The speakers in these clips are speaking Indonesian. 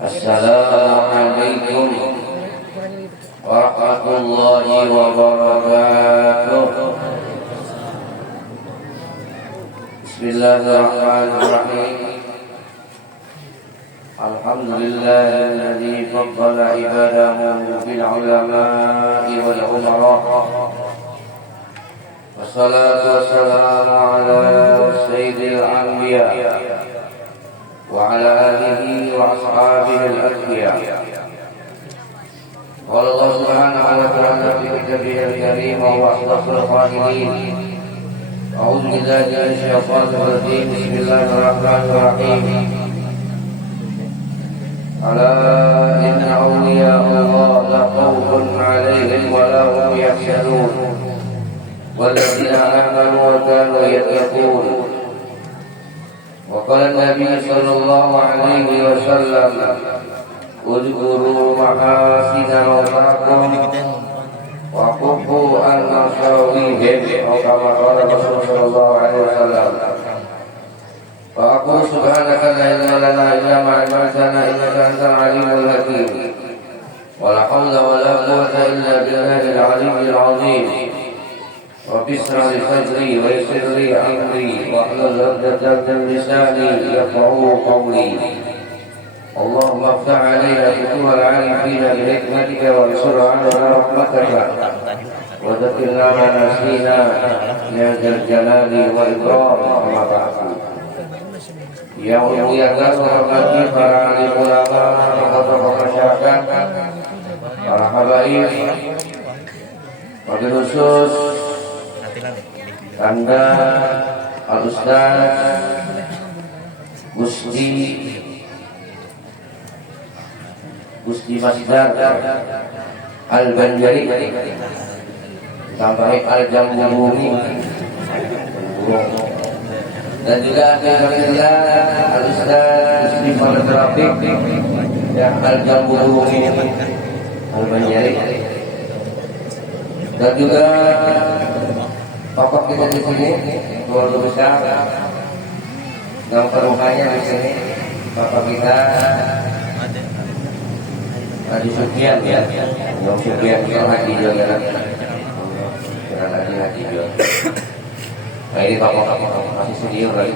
Assalamualaikum warahmatullahi wabarakatuh. Bismillahirrahmanirrahim. Alhamdulillahilladzi faddala ibadahu bil ulama'i wal umara. Wassalatu wassalamu ala sayyidil anbiya wa ala alihi wa ashabihi al-anbiya. Qala Allah subhanahu wa ta'ala fi kitabihil karim wa asdaqul qa'ilin. A'udzu billahi minasy syaithanir rajim. Bismillahirrahmanirrahim. Ala inna awliya Allah la khawfun 'alaihim wa la hum yahzanun. Walladzina amanu wa kanu yattaqun. Wa qala an-nabiy sallallahu alaihi wasallam, udhkuru mahasina mawlakum wa qufu an-nasawihim. Atau kama qala Rasulullah sallallahu alaihi wasallam. Wa aqulu subhanaka la ilma lana illa ma 'allamtana innaka antal alimul hakim. Wa la hawla wa la quwwata illa billahil aliyyil 'azim. Rabbi ishrah li sadri wa yassir li amri wahlul 'uqdatam min lisani yafqahu qawli. Allahumma iftah 'alaina futuhal 'arifina bi hikmatika wa ansur 'alaina rahmataka wa dhakkirna ma nasina ya dzal jalali wal ikram. Amma ba'du. Yang memuliakan menghormati para alim ulama, tokoh-tokoh masyarakat, para habaib, wabil khusus Anda Al-Ustaz Gusti Masdar Al-Banjari, tambahi Al-Jambumi, dan juga alhamdulillah Al-Ustaz Gusti Al-Trafik yang Al-Jambumi Al-Banjari, dan juga bapak kita di sini, keluarga besar, yang perumahannya di sini, bapak kita Haji Sukian ya, yang Sukian yang Haji juga, Haji juga. Nah ini bapak-bapak masih senior lagi,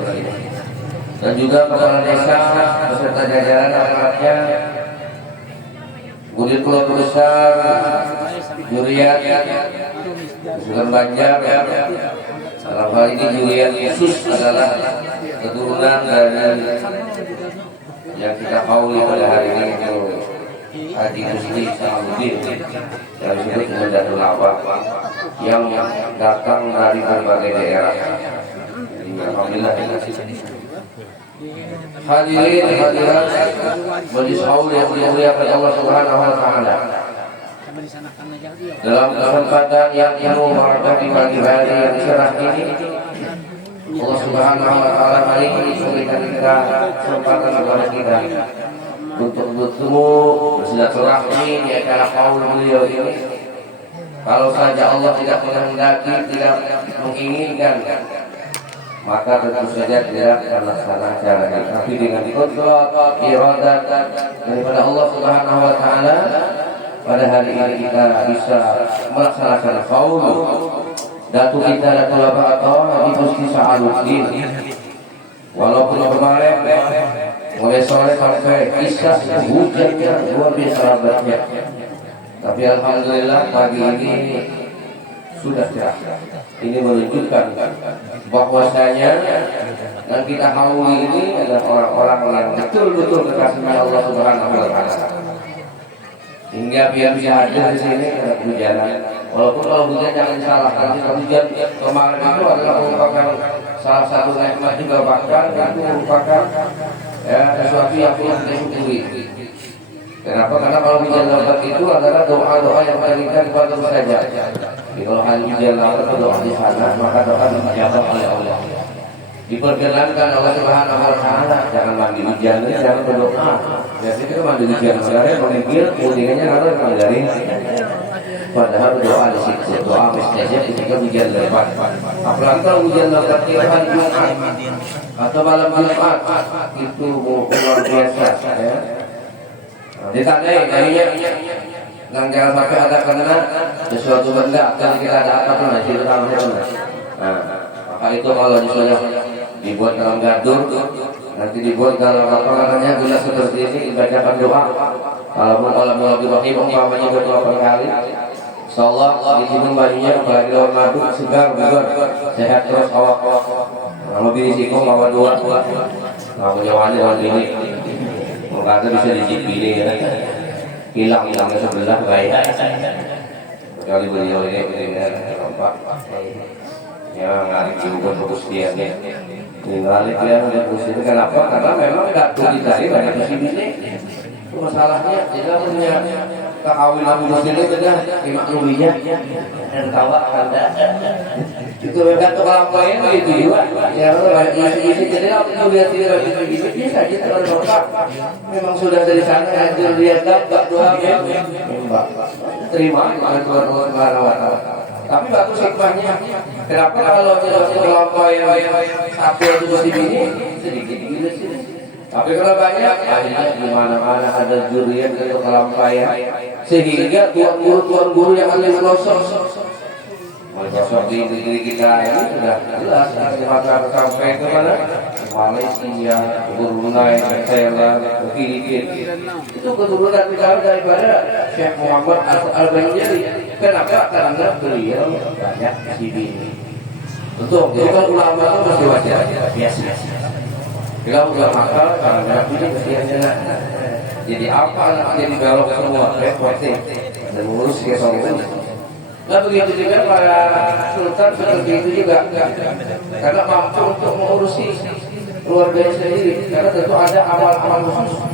dan juga kepala desa beserta jajaran aparatnya, Unit Keluarga Besar Juriat Sunan Banjar. Dalam hal ini Juriat khusus adalah keturunan dari yang kita kauli pada hari ini, itu Haji Gusti Salahuddin yang disebut dengan Datul Awwal, yang datang dari berbagai daerah. Alhamdulillah. Hadirin hadirat majlis haul yang dimuliakan Allah Subhanahu wa taala. Dalam kesempatan yang penuh berkah di pagi hari yang cerah ini, Allah Subhanahu wa taala hari ini memberikan kita kesempatan kepada kita untuk bertemu bersilaturahmi di acara haul beliau ini. Kalau saja Allah tidak menghendaki, tidak menginginkan, maka tentu saja tidak akan laksana acara ini. Tapi dengan qudrat iradat daripada Allah Subhanahu wa taala, pada hari ini kita bisa melaksanakan haul Datu kita Datul Aba'atah di Gusti Salahuddin. Walaupun kemarin mulai sore sampai isya hujannya luar biasa lebatnya, tapi alhamdulillah pagi ini sudah cerah. Ini menunjukkan bahwasanya yang kita hauli ini adalah orang-orang yang betul-betul kekasihnya Allah Subhanahu wa taala. Hingga biar bisa hadir di sini ada hujan. Walaupun kalau hujan jangan disalahkan, kalau hujan kemarin itu adalah merupakan salah satu nikmat juga, bahkan itu merupakan sesuatu yang perlu kita syukuri. Kenapa? Karena kalau hujan lebat itu adalah doa-doa yang berikan kepada saja. Jadi kalau hari hujan lebat doa di sana, maka doa dijawab oleh Allah. Diperkenankan Allah Subhanahu wa taala jangan mandi hujan, jangan berdoa. Biasanya kita mandi hujan, sebenarnya menggigil, kemudiannya kalau dari Padahal doa di situ, doa mestinya ketika hujan lebat. Apalagi kalau hujan lebat di hari Jumat atau malam Jumat, itu luar biasa. Ya. Ditandai kayaknya, dan jangan sampai ada karena sesuatu benda akan kita ada apa pun nanti itu namanya pun. Nah, maka itu kalau misalnya dibuat dalam gadur, nanti dibuat dalam apa namanya gelas seperti ini dibacakan doa. Kalau mau Ibrahim umpamanya berdoa kali. Insyaallah diminum bayinya apalagi lawan madu segar bugar sehat terus awak. Lebih risiko bawa dua. Namanya wali ini. Mengata bisa dicipili ya. Hilang sebelah baik. Kali beliau ini nampak. Ya ngarik juga fokus dia nih. Ngarik dia fokus itu kenapa? Karena memang enggak dicari banyak di sini. Masalahnya tidak punya kawin Abu Bakar itu dah imaklumiyah dan tawa ada itu mereka tukang lain gitu juga ya isi jadi aku lihat itu bisa kita kalau memang sudah dari sana hadir lihat tak doa terima dengan Tuhan Allah. Tapi bagus hikmahnya. Kenapa kalau kelompok yang satu itu di sini sedikit gitu sih. Tapi kalau banyak di mana-mana ada jurian untuk kelampaian sehingga tuan guru yang ada Microsoft di negeri kita ini sudah jelas di mata sampai ke mana? Malaysia, Brunei, Thailand, Filipina. Itu keturunan kita daripada Syekh Muhammad Al-Banjari. Kenapa? Karena beliau banyak di sini. Betul, jadi kan ulama itu masih wajar, biasa. Kalau udah makal, karena ini kesiannya jadi apa anaknya dibelok semua, repotnya dan mengurus kesombongan. Nah begitu juga para sultan seperti itu juga, karena mampu untuk mengurusi keluarga sendiri, karena tentu ada amal-amal khusus.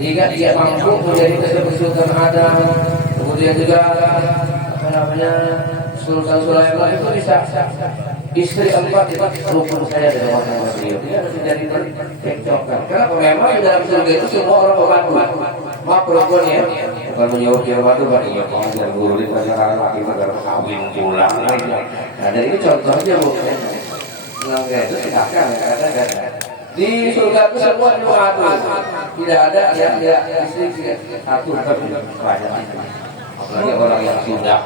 Jika dia mampu menjadi kesultanan ada, kemudian juga apa namanya Sultan Sulaiman itu bisa istri 4 rukun saya dari orang beliau. Dia harus menjadi percokkan. Karena memang di dalam surga itu semua orang membantu. Maaf rukunnya, bukan menyuruh dia membantu, kan iya pengajar guru di masyarakat laki agar kawin pulang. Nah dari ini contoh aja bu. Nah itu silakan katakan. Di surga itu semua membantu. Tidak ada yang istri satu banyak. Apalagi orang yang sudah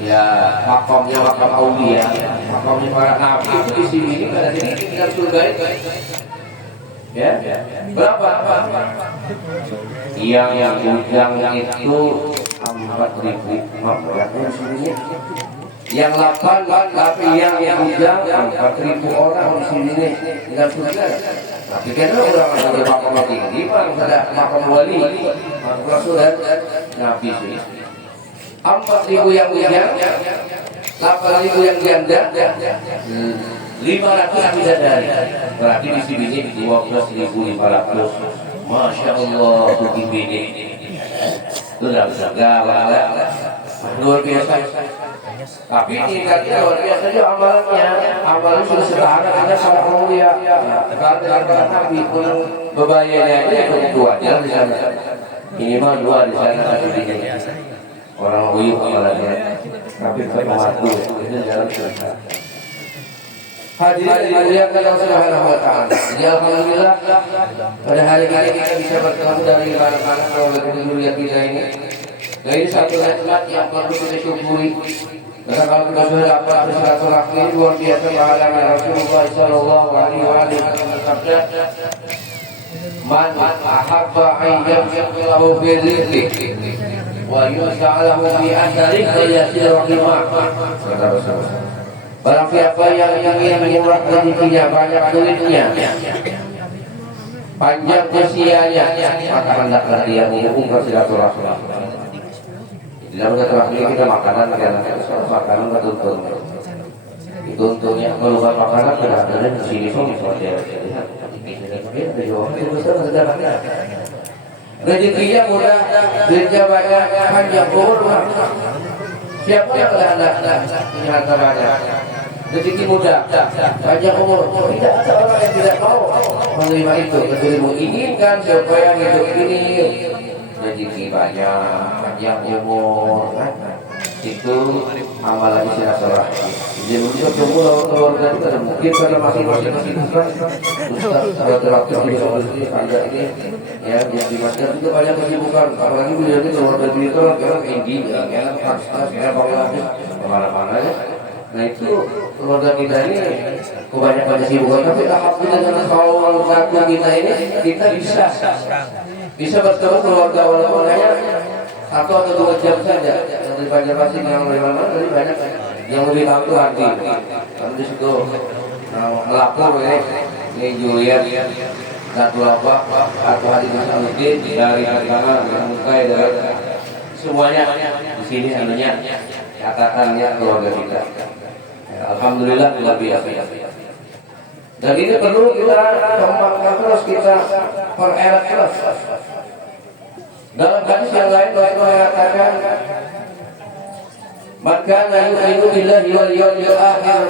ya makamnya makam aulia, makamnya para nabi itu di sini pada sini tinggal surga itu. Ya, berapa? Yang ujang itu 4.000 ya di sini. Yang 8 tapi yang ujang 4.000 orang di sini tinggal surga. Tapi kan orang ada makam tinggi, ada makam wali, makam rasul dan nabi sih. 4.000 yang ujang, 8.000 yang janda, 500 bidadari. Berarti di sini 12.500. Masya Allah, begini. Sudah segala luar biasa. Tapi tingkatnya luar biasa juga amalannya. Amalan sudah setara ada para mulia. Karena Nabi pun bebayanya itu dua aja di sana. Minimal 2 di sana satu di sini. Orang uyuh amalannya. Tapi mematu itu jalan susah. Hadirin dimuliakan Allah Subhanahu wa taala. Jadi alhamdulillah pada hari ini kita bisa bertemu dari mana-mana kalau dunia kita ini. Dan ini satu nikmat yang perlu kita syukuri. Karena kalau kita sudah dapat bersilaturahmi luar biasa pahalanya Rasulullah sallallahu alaihi wasallam bersabda, "Man ahabba an yamshaqahu fi rizqi wa yus'alahu bi athari yasir rahimah." Kata Rasulullah. Barang siapa yang ingin murah rezekinya, banyak duitnya, panjang usianya, maka hendaklah dia menghubungkan silaturahmi. Dalam silaturahmi kita makanan makanan betul-betul. Itu untuknya keluar makanan berada di sini semua dia. Rezekinya mudah, duitnya banyak, panjang umur. Siapa yang punya harta banyak? Rezeki muda, panjang umur. Tidak ada orang yang tidak mau menerima itu. Kecuali menginginkan supaya hidup ini rezeki banyak, panjang umur. itu amalan silaturahmi. Jadi untuk semua keluarga kita mungkin karena masing-masing kesibukan Ustaz silaturahmi ada ini ya di masjid itu banyak kesibukan, apalagi beliau itu keluarga itu orang tinggi ya pastor ya bangladesh kemana-mana ya. Nah itu keluarga kita ini kebanyakan kesibukan, tapi alhamdulillah dengan kawan satu kita ini kita bisa bertemu keluarga walaupun hanya 1 atau 2 jam saja. Dari Banjarmasin yang lebih lama lebih banyak yang lebih tahu itu hati. Karena di situ melapor ini Julian satu apa atau hari Nasaruddin dari pertama yang mulai dari semuanya di sini anunya catatannya keluarga kita. Alhamdulillah luar biasa. Dan ini perlu kita kembangkan terus, kita pererat terus. Dalam hadis yang lain Rasulullah mengatakan, "Maka yu'minu billahi wal yawmil akhir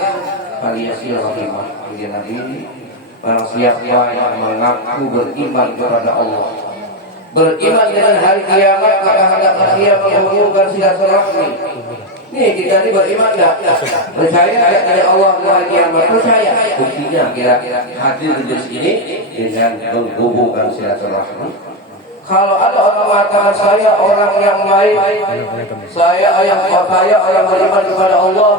falyasil rahimah." Jadi Nabi, barang siapa yang mengaku beriman kepada Allah, beriman dengan hari kiamat, maka hendaklah ia menghubungkan silaturahmi. Nih kita ini beriman enggak? Percaya kepada Allah di hari kiamat? Percaya. Buktinya kira-kira hadir di sini dengan menghubungkan silaturahmi. Kalau ada orang mengatakan saya orang yang baik, saya orang beriman kepada Allah,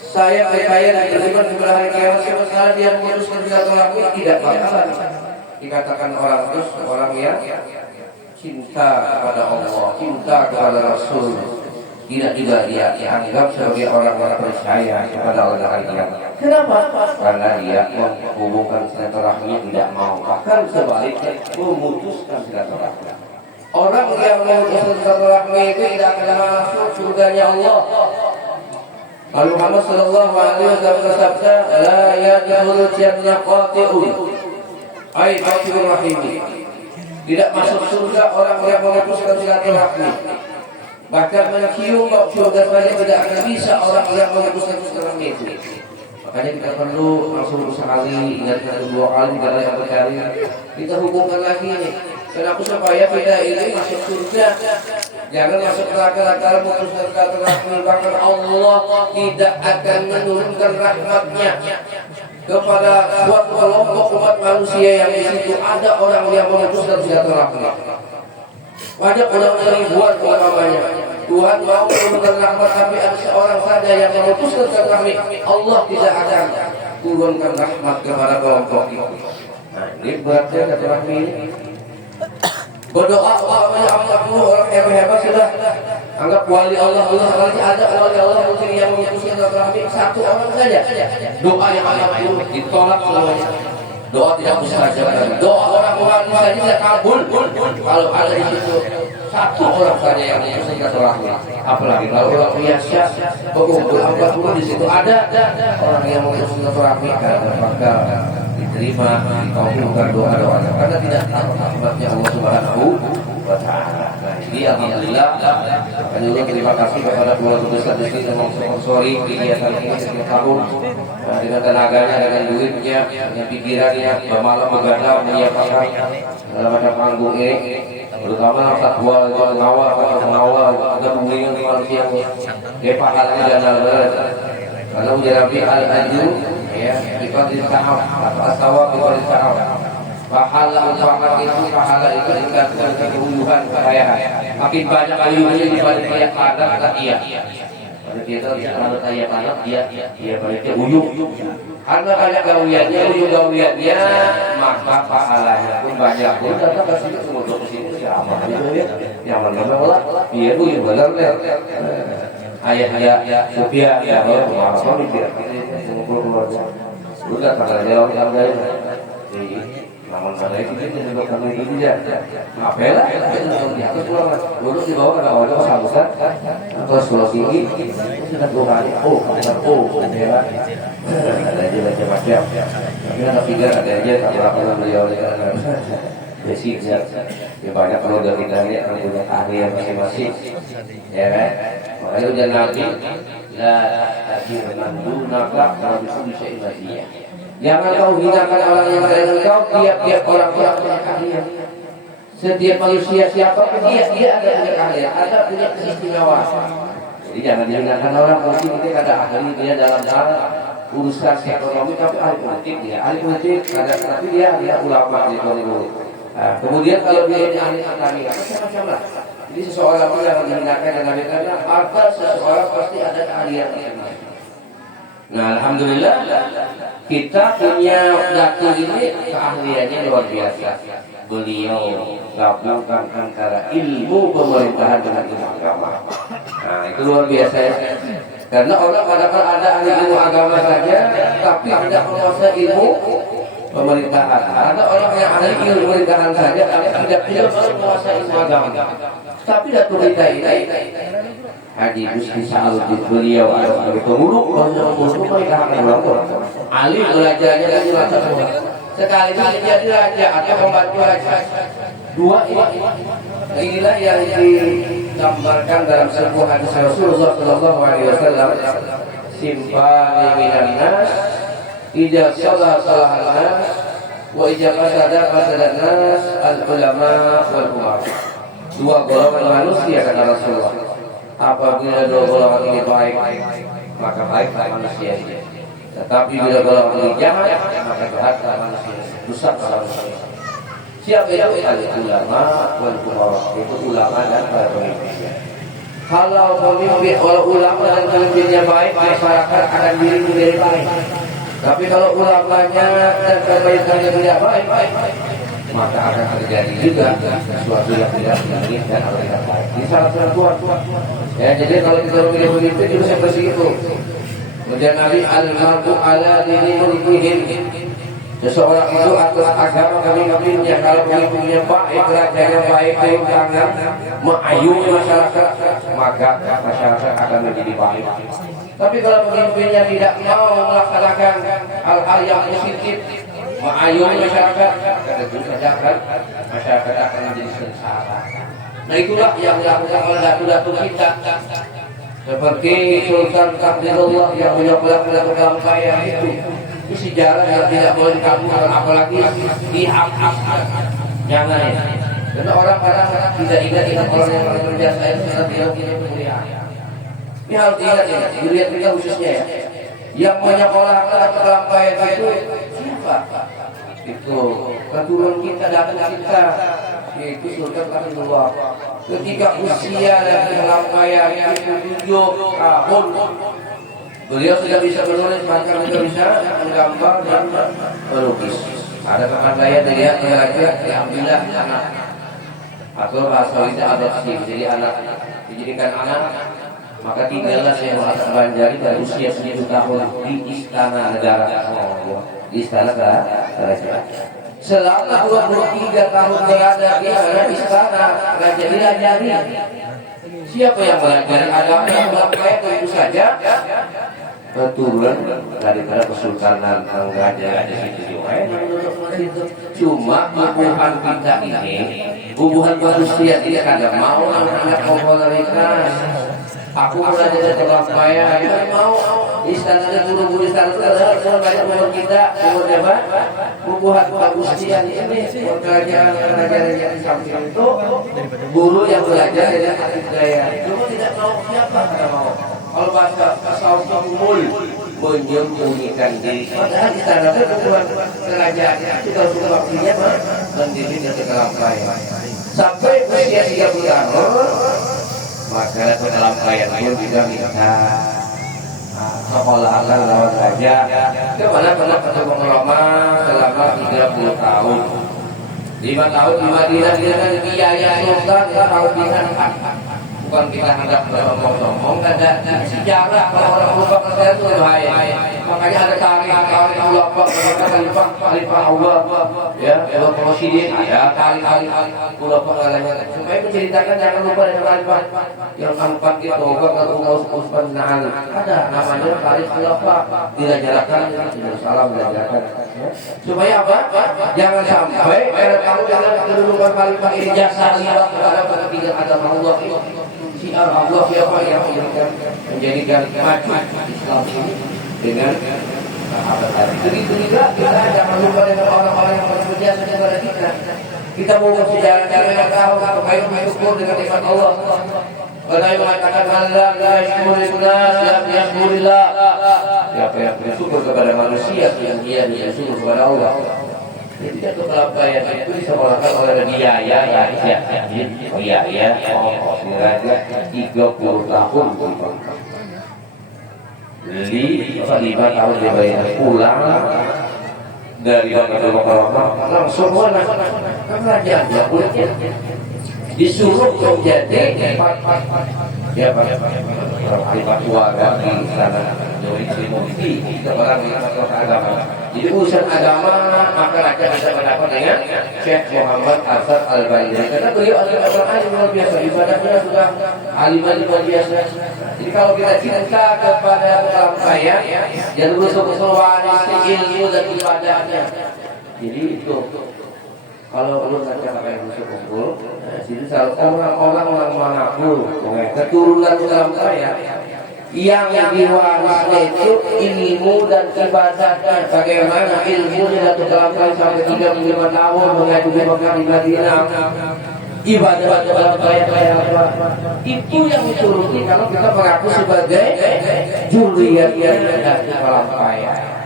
saya percaya dan beriman kepada hari kiamat, sementara dia memutuskan silaturahmi, tidak bakalan dikatakan orang itu orang yang cinta kepada Allah, cinta kepada Rasul. Tidak juga dia dianggap sebagai orang yang percaya kepada Allah hari kiamat. Kenapa? Karena dia menghubungkan silaturahmi tidak mau, bahkan sebaliknya memutuskan silaturahmi. Orang yang memutuskan silaturahmi itu tidak akan masuk surganya Allah. Lalu Muhammad sallallahu alaihi wasallam bersabda, "La yadkhulul jannah qati'un." Ai qati'ur rahim. Tidak masuk surga orang yang memutuskan silaturahmi. Bahkan mencium bau surga saja tidak akan bisa orang yang memutuskan silaturahmi itu. Makanya kita perlu langsung sekali, ingatkan 2 kali, 3 kali yang berkali kita hubungkan lagi nih. Kenapa supaya kita ini masuk surga, jangan masuk neraka lantaran memutuskan silaturahmi. Bahkan Allah tidak akan menurunkan rahmatnya kepada suatu kelompok umat manusia yang di situ ada orang yang memutuskan silaturahmi. Banyak orang ribuan umpamanya. Tuhan mau memberikan rahmat, tapi ada seorang saja yang memutuskan silaturahmi, Allah tidak akan turunkan rahmat kepada kelompok itu. Nah, ini beratnya silaturahmi ini. Berdoa orang hebat sudah anggap wali Allah apalagi ada wali Allah mungkin yang memutuskan silaturahmi 1 orang saja. Doa yang Allah ditolak semuanya. Doa tidak mustajab. Doa orang saja tidak kabul. Kalau ada di situ 1 orang saja yang memutuskan silaturahmi, apalagi kalau orang biasa berkumpul 40 di situ ada orang yang memutuskan silaturahmi, maka diterima, dikabulkan doa-doanya karena tidak tahu rahmatnya Allah Subhanahu wa taala. Nah, ini alhamdulillah kami juga terima kasih kepada keluarga besar di sini yang mensponsori kegiatan ini setiap tahun. Dengan tenaganya, dengan duitnya, dengan pikirannya, bermalam begadang menyiapkan dalam macam panggung ini, terutama takwa mengawal agar memberikan manusia yang pahalanya dan al-barat. Karena menjadi al-ajru ya, dikali sahab atau asawab dikali sahab. Pahala itu dikatakan keuyuhan, kekayaan. Makin banyak ayuhannya dibanding kayak padat iya. Pada kita kalau kayak padat dia baliknya uyuh. Karena banyak gawiannya, gawiannya maka pahalanya pun banyak. Pun datang ke sini semua ke sini siapa gitu ya. Yang mana lah, dia tuh yang benar benar. Ayah Sofia ya apa mikir udah tanggal jawab yang lain namun pada itu dia juga kami itu dia apela di atas pulang dulu di bawah ada orang kehabisan terus pulau tinggi sudah 2 kali ya ada aja macam-macam tapi ada figure ada aja kalau beliau basic ya banyak keluarga kita ini yang punya keahlian masing-masing ya kan. Makanya ujian Nabi la tahir mandunaka kalau bisa ibadiyah. Jangan kau hinakan orang yang ada engkau, tiap-tiap orang punya keahlian. Setiap manusia siapapun dia ada punya keahlian, ada punya keistimewaan. Jadi jangan dihinakan orang mungkin ini ada ahli dia dalam hal urusan ekonomi tapi ahli politik dia, ahli politik tapi dia ulama di Bollywood. Nah, kemudian kalau dia ini ahli pertanian macam-macam lah. Jadi seseorang yang dihinakan dan karena ada seseorang pasti ada keahlian. Nah, alhamdulillah kita punya datuk ini keahliannya luar biasa. Beliau gabungkan antara ilmu pemerintahan dengan ilmu agama. Nah, itu luar biasa ya. Karena orang kadang-kadang ada ahli ilmu agama saja, tapi tidak menguasai ilmu pemerintahan. Ada orang yang ahli ilmu pemerintahan saja, tapi tidak menguasai ilmu agama. Tapi Datuk kita ini Haji Gusti Saluddin beliau sebagai pengurus pemerintahan ahli belajarnya kan jelas semua. Sekali-kali jadi raja atau pembantu raja. Dua inilah yang digambarkan dalam sebuah hadis Rasulullah Sallallahu Alaihi Wasallam. Simpani minan nas, ida salah nas, wa ida fasada nas, al ulama wal umar. Dua golongan manusia kata Rasulullah. Apabila dua golongan ini baik, maka baiklah manusia ini. Tetapi bila golongan ini jahat, maka jahatlah manusia. Rusaklah manusia. Siapa itu? Ulama wal umara, itu ulama dan para pemimpin. Kalau pemimpin, kalau ulama dan pemimpinnya baik, masyarakat akan diri menjadi baik. Tapi kalau ulamanya dan pemimpinnya tidak baik, maka akan terjadi juga sesuatu yang tidak diinginkan atau tidak baik. Ini salah satu Tuhan. Ya, jadi kalau kita memilih pemimpin itu seperti itu. Kemudian Nabi al-mar'u ala dini mulkihim. Seseorang itu atas agama pemimpinnya. Kalau pemimpinnya baik, rajanya baik, tangan mengayomi masyarakat, maka masyarakat akan menjadi baik. Tapi kalau pemimpinnya tidak mau melaksanakan hal-hal yang positif, mengayomi masyarakat, tentu saja kan masyarakat akan menjadi sengsara. Nah, itulah yang dilakukan oleh datuk-datuk kita. Seperti Sultan Abdullah yang menyokong dalam kaya itu sejarah yang tidak boleh dikabulkan, apalagi dihapuskan. Jangan ya. Karena orang-orang tidak ingat orang yang berjasa itu sangat tidak punya kemuliaan. Ini harus diingat ya, dilihat kita khususnya ya. Yang menyekolahkan dalam kaya itu siapa? Itu keturunan kita, datuk kita, yaitu Sultan Abdullah. Ketika usia dan kelamaian itu 7 tahun, beliau sudah bisa menulis, bahkan juga bisa menggambar dan melukis. Ada kepandaian dilihat kira-kira diambillah anak atau bahasa kita adopsi, jadi anak dijadikan anak, maka tinggallah saya merasa Banjari dari usia 7 tahun di istana negara. Di istana kerajaan. Selama 23 tahun berada di istana Raja Dirajari. Siapa yang belajar agama yang melakukan itu saja keturunan daripada Kesultanan Raja-Raja itu. Cuma bubuhan kita ini, bubuhan manusia ini kadang mau anak popularitas. Aku mulai dari Surabaya, mau istana guru-guru istana itu banyak umur kita, umur apa? Bubuhan manusia ini kerajaan-kerajaan di samping itu guru yang belajar dari hati budaya. Cuma tidak tahu siapa kata mau. Kalau bahasa tasawuf menyembunyikan diri. Padahal istana itu bubuhan kerajaan itu kalau sudah waktunya mendidik dari kelampaian. Sampai usia 30 tahun. Maka ke dalam klien pun juga minta sekolah lawan raja. Kemana pernah ketemu ulama selama 30 tahun. 5 tahun di Madinah dengan biaya sultan tahun dengan bukan kita hendak ngomong-ngomong, ada sejarah kalau orang lupa kerja itu bahaya. Makanya ada tarik ulama khalifah Allah ya, kalau presiden ada tarik ulama lainnya supaya menceritakan jangan lupa dengan khalifah yang keempat itu kalau Utsman bin Ali ada namanya tarik khilafah diajarkan Salam diajarkan supaya apa? Jangan sampai era tahu dengan kedudukan khalifah ini jasa liwat kepada ketiga agama Allah itu siar Allah siapa yang menjadikan maju Islam ini dengan sahabat tadi. Begitu juga kita jangan lupa dengan orang-orang yang berjasa kepada kita. Kita mau sejarah yang tahu supaya bersyukur dengan nikmat Allah. Ada yang mengatakan Allah la yashkurillah, la yashkurillah. Siapa yang bersyukur kepada manusia, yang dia bersyukur kepada Allah. Jadi satu kelabaian itu disekolahkan oleh biaya sengaja 30 tahun beli 5 tahun dia bayar pulang dari langsung kan kerajaan ya kulitnya disuruh menjadi ya Pak keluarga di sana dari Mufti orang yang agama. Jadi urusan agama maka rakyat bisa mendapat dengan Syekh Muhammad Hasan Al-Banjari karena beliau adalah alim luar biasa, ibadahnya sudah alim luar biasa. Jadi kalau kita cinta kepada orang kaya jangan berusaha waris ilmu dan ibadahnya. Jadi itu kalau lu saja pakai yang kumpul, jadi orang-orang manapun, keturunan dalam saya yang diwarisnya itu ilmu dan ibadahnya. Bagaimana ilmunya satu dalam sampai 35 tahun mengaji di Mekah di Madinah, ibadah dalam saya itu yang dituruti kalau kita mengaku sebagai juriyat dari dalam saya.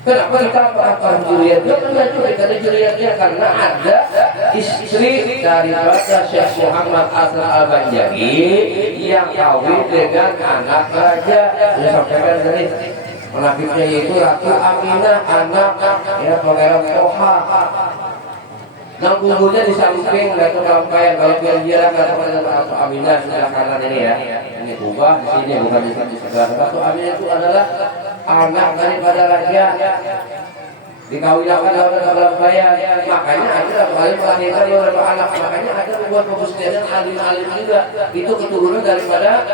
Kenapa kita mengatakan juriyatnya? Karena juriyatnya karena ada istri daripada Syekh Muhammad Hasan Al-Banjari yang kawin dengan anak raja. Saya sampaikan tadi menakibnya yaitu Ratu Aminah anak ya Pangeran Toha. Nah kuburnya di samping Ratu Kampaian. Kalau kira-kira kata Ratu Aminah sudah kanan ini ya. Ini kubah di sini bukan di sebelah. Ratu Aminah itu adalah anak daripada raja dikawinkan oleh orang kaya, makanya ada kali melahirkan beberapa anak, makanya ada membuat pembustian alim-alim juga itu keturunan daripada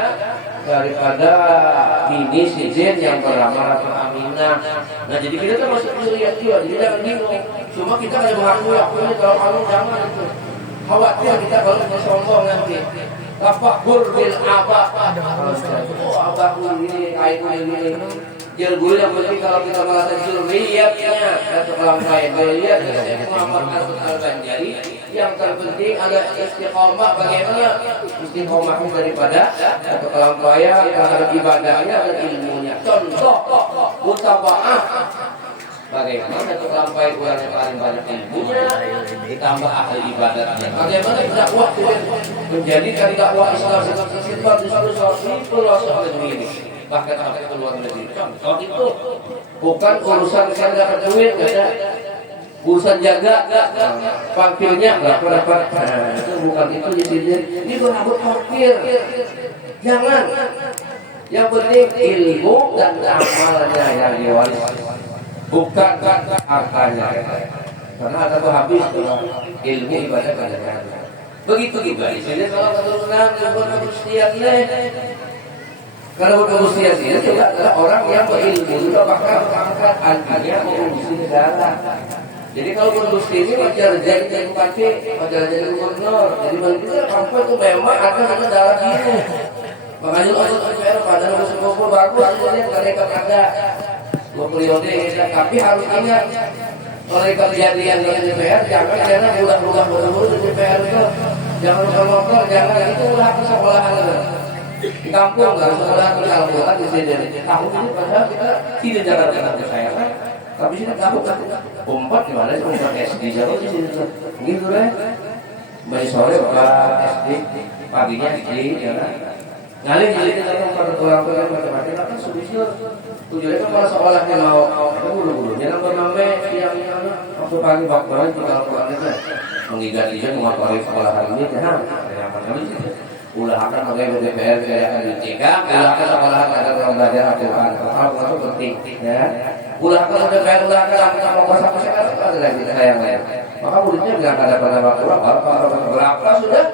bini Sizin yang bernama Ratu Aminah. Nah jadi kita kan masuk juriyat juga, jadi jangan bingung. Cuma kita hanya mengakui ini kalau kamu jangan itu khawatir kita kalau sombong nanti. Tafakur bil abah, oh abahku ini, ayahku ini. Juriyat yang penting kalau kita merasa juriyatnya atau orang lain juriyat Muhammad Hasan Al-Banjari yang terpenting ada istiqomah. Bagaimana istiqomah daripada atau kelampian terhadap ibadahnya dan ilmunya. Contoh mutabaah bagaimana kelampian orang yang paling banyak ilmunya ditambah ahli ibadahnya. Bagaimana dakwah menjadikan dakwah Islam sifat ini bahkan sampai ke luar negeri. Contoh itu bukan urusan saya dapat duit, ada urusan jaga parkirnya berapa. Itu bukan itu di sini. Ini berabot parkir. Jangan. Yang penting ilmu dan amalnya yang diwaris. Bukan hartanya. Karena ada tuh habis ilmu ibadah pada. Begitu juga di sini kalau keturunan ilmu setiapnya. Kalau kemudian dia juga adalah orang yang berilmu juga bahkan mengangkat antinya mengurusi negara. Jadi kalau berurusi ini wajar jadi bupati, wajar jadi gubernur. Jadi begitu kampung itu memang ada darah ini. Makanya untuk DPR pada nomor 10 bagus jadi mereka ada 2 periode tapi harus ingat mereka kejadian di DPR jangan mudah-mudah buru-buru di DPR itu jangan motor jangan itu ulah sekolahan. Di kampung nggak sekolah kalau di sini tahun ini padahal kita tidak jalan-jalan ke saya kan tapi sini kampung umpat gimana sih umpat SD jauh di sini gitu deh dari sore bapak SD paginya SD jalan ngalir dalam peraturan macam-macam kan subisir tujuannya kan malah sekolahnya mau buru-buru jangan bernama siang waktu pagi bakal kalau itu mengigat-igat mengotori sekolah hari ini kan yang macam itu ulah-akan pakai DPR kayak dicegah, ulah-akan sekolahan ada orang belajar Al-Quran, Al-Quran itu penting, ya. Ulah-akan DPR, ulah-akan sama kuasa-kuasa ada lagi sayang ya. Maka muridnya bilang ada pada waktu berapa sudah,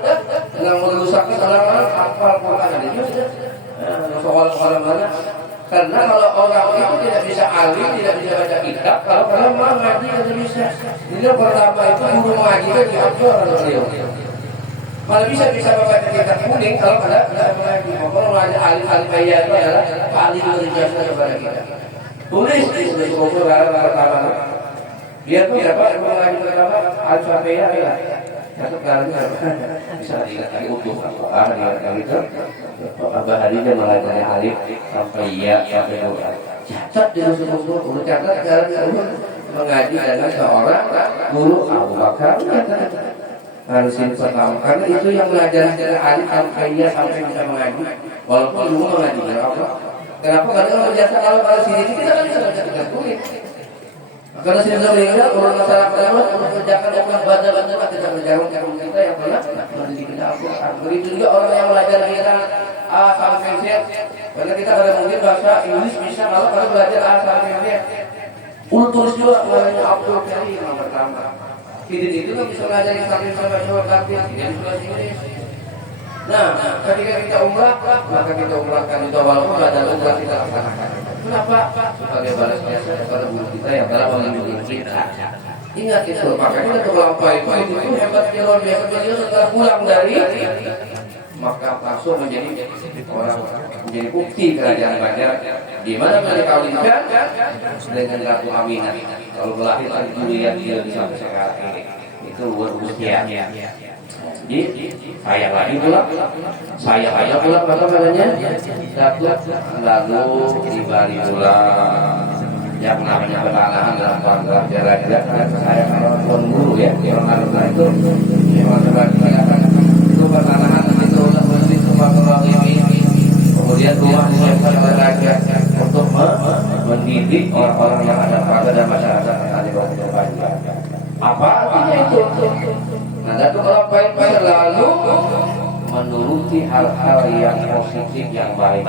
dengan merusak kesalahan hafal Quran itu sudah, soal mana? Karena kalau orang itu tidak bisa alim, tidak bisa baca kitab, kalau mengaji tidak bisa. Jadi pertama itu guru mengaji itu diatur oleh beliau. Malah bisa membaca kitab kuning kalau ada mengaji. Kalau ada alim-alim ayat itu adalah alim berjasa kepada kita. Tulis buku pertama. Dia tuh berapa mengaji pertama Al-Fatihah ya. Satu kali bisa dikatakan utuh apa gitu. Abah hari dia melajari alif sampai ya sampai doa. Catat di buku udah catat jalan mengaji dengan seorang guru Abu Bakar harus pertama karena itu yang belajar dari alif sampai ya sampai bisa mengaji walaupun dulu mengaji apa. Kenapa? Karena biasa kalau sini kita kan bisa baca tugas kulit. Karena sini meninggal orang masyarakat Allah mengerjakan yang baca kita menjauh kita yang pernah mendidik kita Al-Quran. Begitu juga orang yang belajar kita A sampai Z. Karena kita kadang mungkin bahasa Inggris bisa kalau belajar A sampai Z. Tulis juga namanya Abdul Karim yang pertama. Tidak itu kan bisa belajar sampai coba kafir tidak tulis Inggris. Nah, ketika kita umrah, maka kita umrahkan juga walaupun ada umrah kita laksanakan. Kenapa? Sebagai balas jasa kepada guru kita yang telah melindungi kita. Ingat itu, makanya kita melampaui itu hebatnya luar biasa beliau setelah pulang dari maka langsung menjadi orang menjadi bukti kerajaan Badar di mana beliau dikawinkan dengan Ratu Aminah. Kalau melahirkan durian dia bisa sampai sekarang ini. Itu luar usia. Jadi saya lagi pulang, saya aja pulang apa namanya? Dapat lalu dibari pulang yang namanya penanahan dalam kontrak jarak-jarak karena saya kalau guru ya orang itu memang itu penanahan itu lebih semua ini kemudian rumah disiapkan oleh raja untuk mendidik orang-orang yang ada pada dan masyarakat yang ada di bawah apa artinya itu? Nah, Datuk Lampain selalu menuruti hal-hal yang positif yang baik.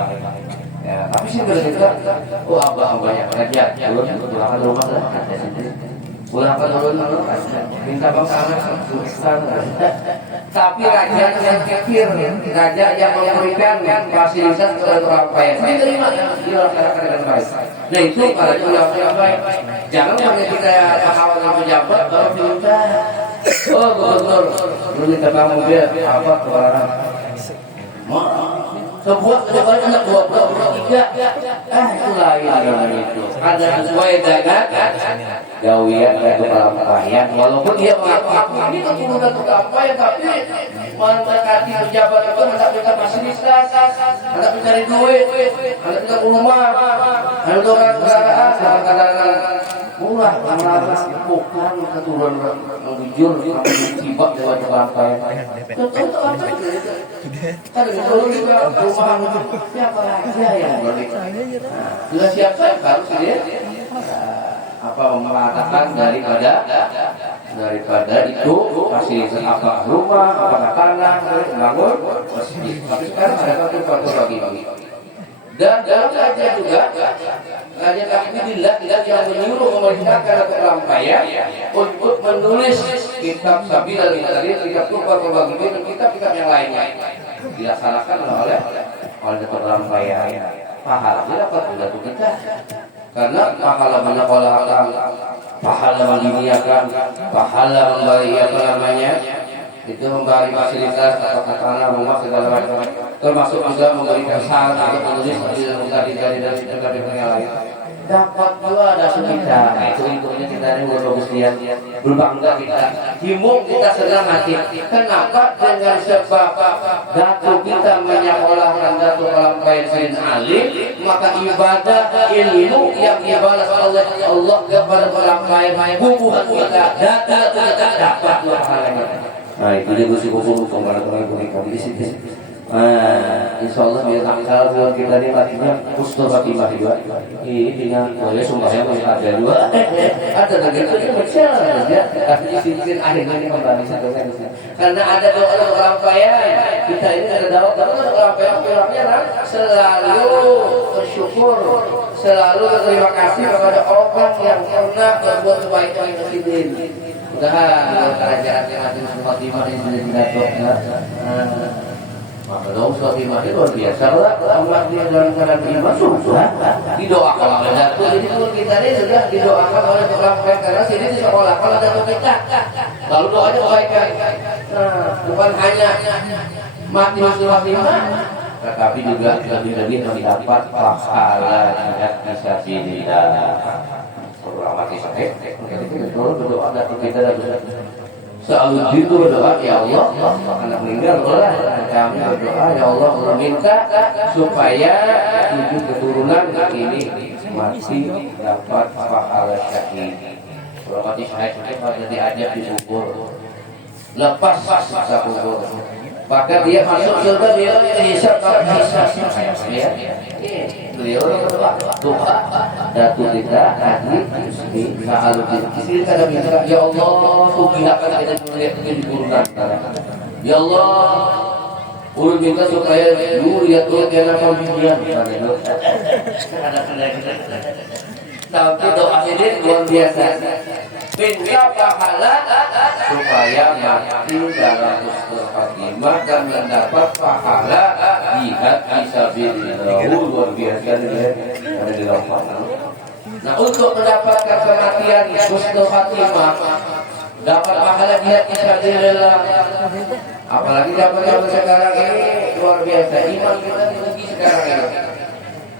Ya, tapi sih kita, oh abah banyak kerja, pulang ke rumah lah, pulang ke rumah, minta bangsa anak, tapi raja yang kafir, raja yang memberikan fasilitas kepada Lampain, diterima, dilaksanakan dengan baik. Nah itu para ulama yang baik. Jangan hanya kita pahlawan yang pejabat, baru minta. Oh gubernur, lu minta bangun dia apa kebaran? Sebuah kejabat anak dua tiga, itu lain itu. Ada sesuai dengan gawian dan kepalampayan. Walaupun dia mengaku ini keturunan kepalampayan, tapi mendekati pejabat itu hendak minta fasilitas, hendak mencari duit, hendak minta rumah, hendak kendaraan, kadang-kadang murah, bukan keturunan mengjur, tiba lewat kepalampayan. Contoh apa itu? Kan itu juga rumah siapa aja yang boleh. Sudah siapa harus dia apa mengatakan daripada itu fasilitas apa rumah, apa tanah, bangun masjid. Tapi sekarang ada satu bagi-bagi. Dan dalam raja juga raja Tahmidillah yang menyuruh memerintahkan atau pelampaian untuk menulis kitab Sabilal Mutarin, kitab Tumpah Pembagi dan kitab-kitab yang lainnya dilaksanakan oleh pelampaian. Pahala dapat juga kita karena pahala menyekolakan, pahala mendiniakan, pahala memberi apa namanya itu memberi fasilitas atau tanah rumah segala macam termasuk juga memberikan saran untuk menulis dari yang lain dapat juga ada kita itu intinya kita ini bagus dia berbangga kita himung kita senang hati kenapa dengan sebab datu kita menyekolahkan datu Lampain bin Alim maka ibadah ilmu yang dibalas oleh Allah kepada Lampain hubungan kita data kita dapat pahalanya. Nah itu dia gusi-gusi pembalas-pembalas di sini. Insya Allah bila kalau kita ini matinya Husnul Khatimah juga. Ini tinggal boleh sumpahnya masih ada juga. Ada lagi itu kecil saja. Tapi di sini akhirnya ini kembali satu karena ada doa Lampain. Kita ini ada doa Lampain. Orangnya selalu bersyukur, selalu berterima kasih kepada orang yang pernah berbuat kebaikan ke sini. Mudah-mudahan kerajaan yang ada di Fatimah ini tidak maka dong suatu iman itu luar biasa lah. Allah dia dalam keadaan iman susah didoakan oleh Datuk. Jadi kita ini sudah didoakan oleh Lampain karena sini di sekolah kalau Datuk kita lalu doanya kebaikan. Bukan hanya mati Fatimah tetapi juga lebih-lebih mendapat pahala jihad fisabilillah. Mati sakit, kita berdoa Datuk kita selalu itu berdoa, ya Allah, anak meninggal Allah, kami berdoa, ya Allah, Allah minta supaya 7 keturunan ini mati dapat pahala syahid. Kalau mati syahid pada diajak dikubur, lepas siksa kubur, maka dia masuk surga, dia hisab ya. Beliau doa datu kita haji di Sa'aluddin. Istri kita minta, ya Allah, tugihakan kita dikuburkan. Ya Allah, ulun minta supaya duriatul kana pembimbingan. Tapi doa ini luar biasa. Minta pahala supaya mati dalam husnul khatimah dan mendapat pahala jihad fisabilillah. Luar biasa ada di lapangan. Nah, untuk mendapatkan kematian husnul khatimah, dapat pahala jihad fisabilillah, apalagi zaman sekarang ini luar biasa. Iman kita tinggi sekarang ini.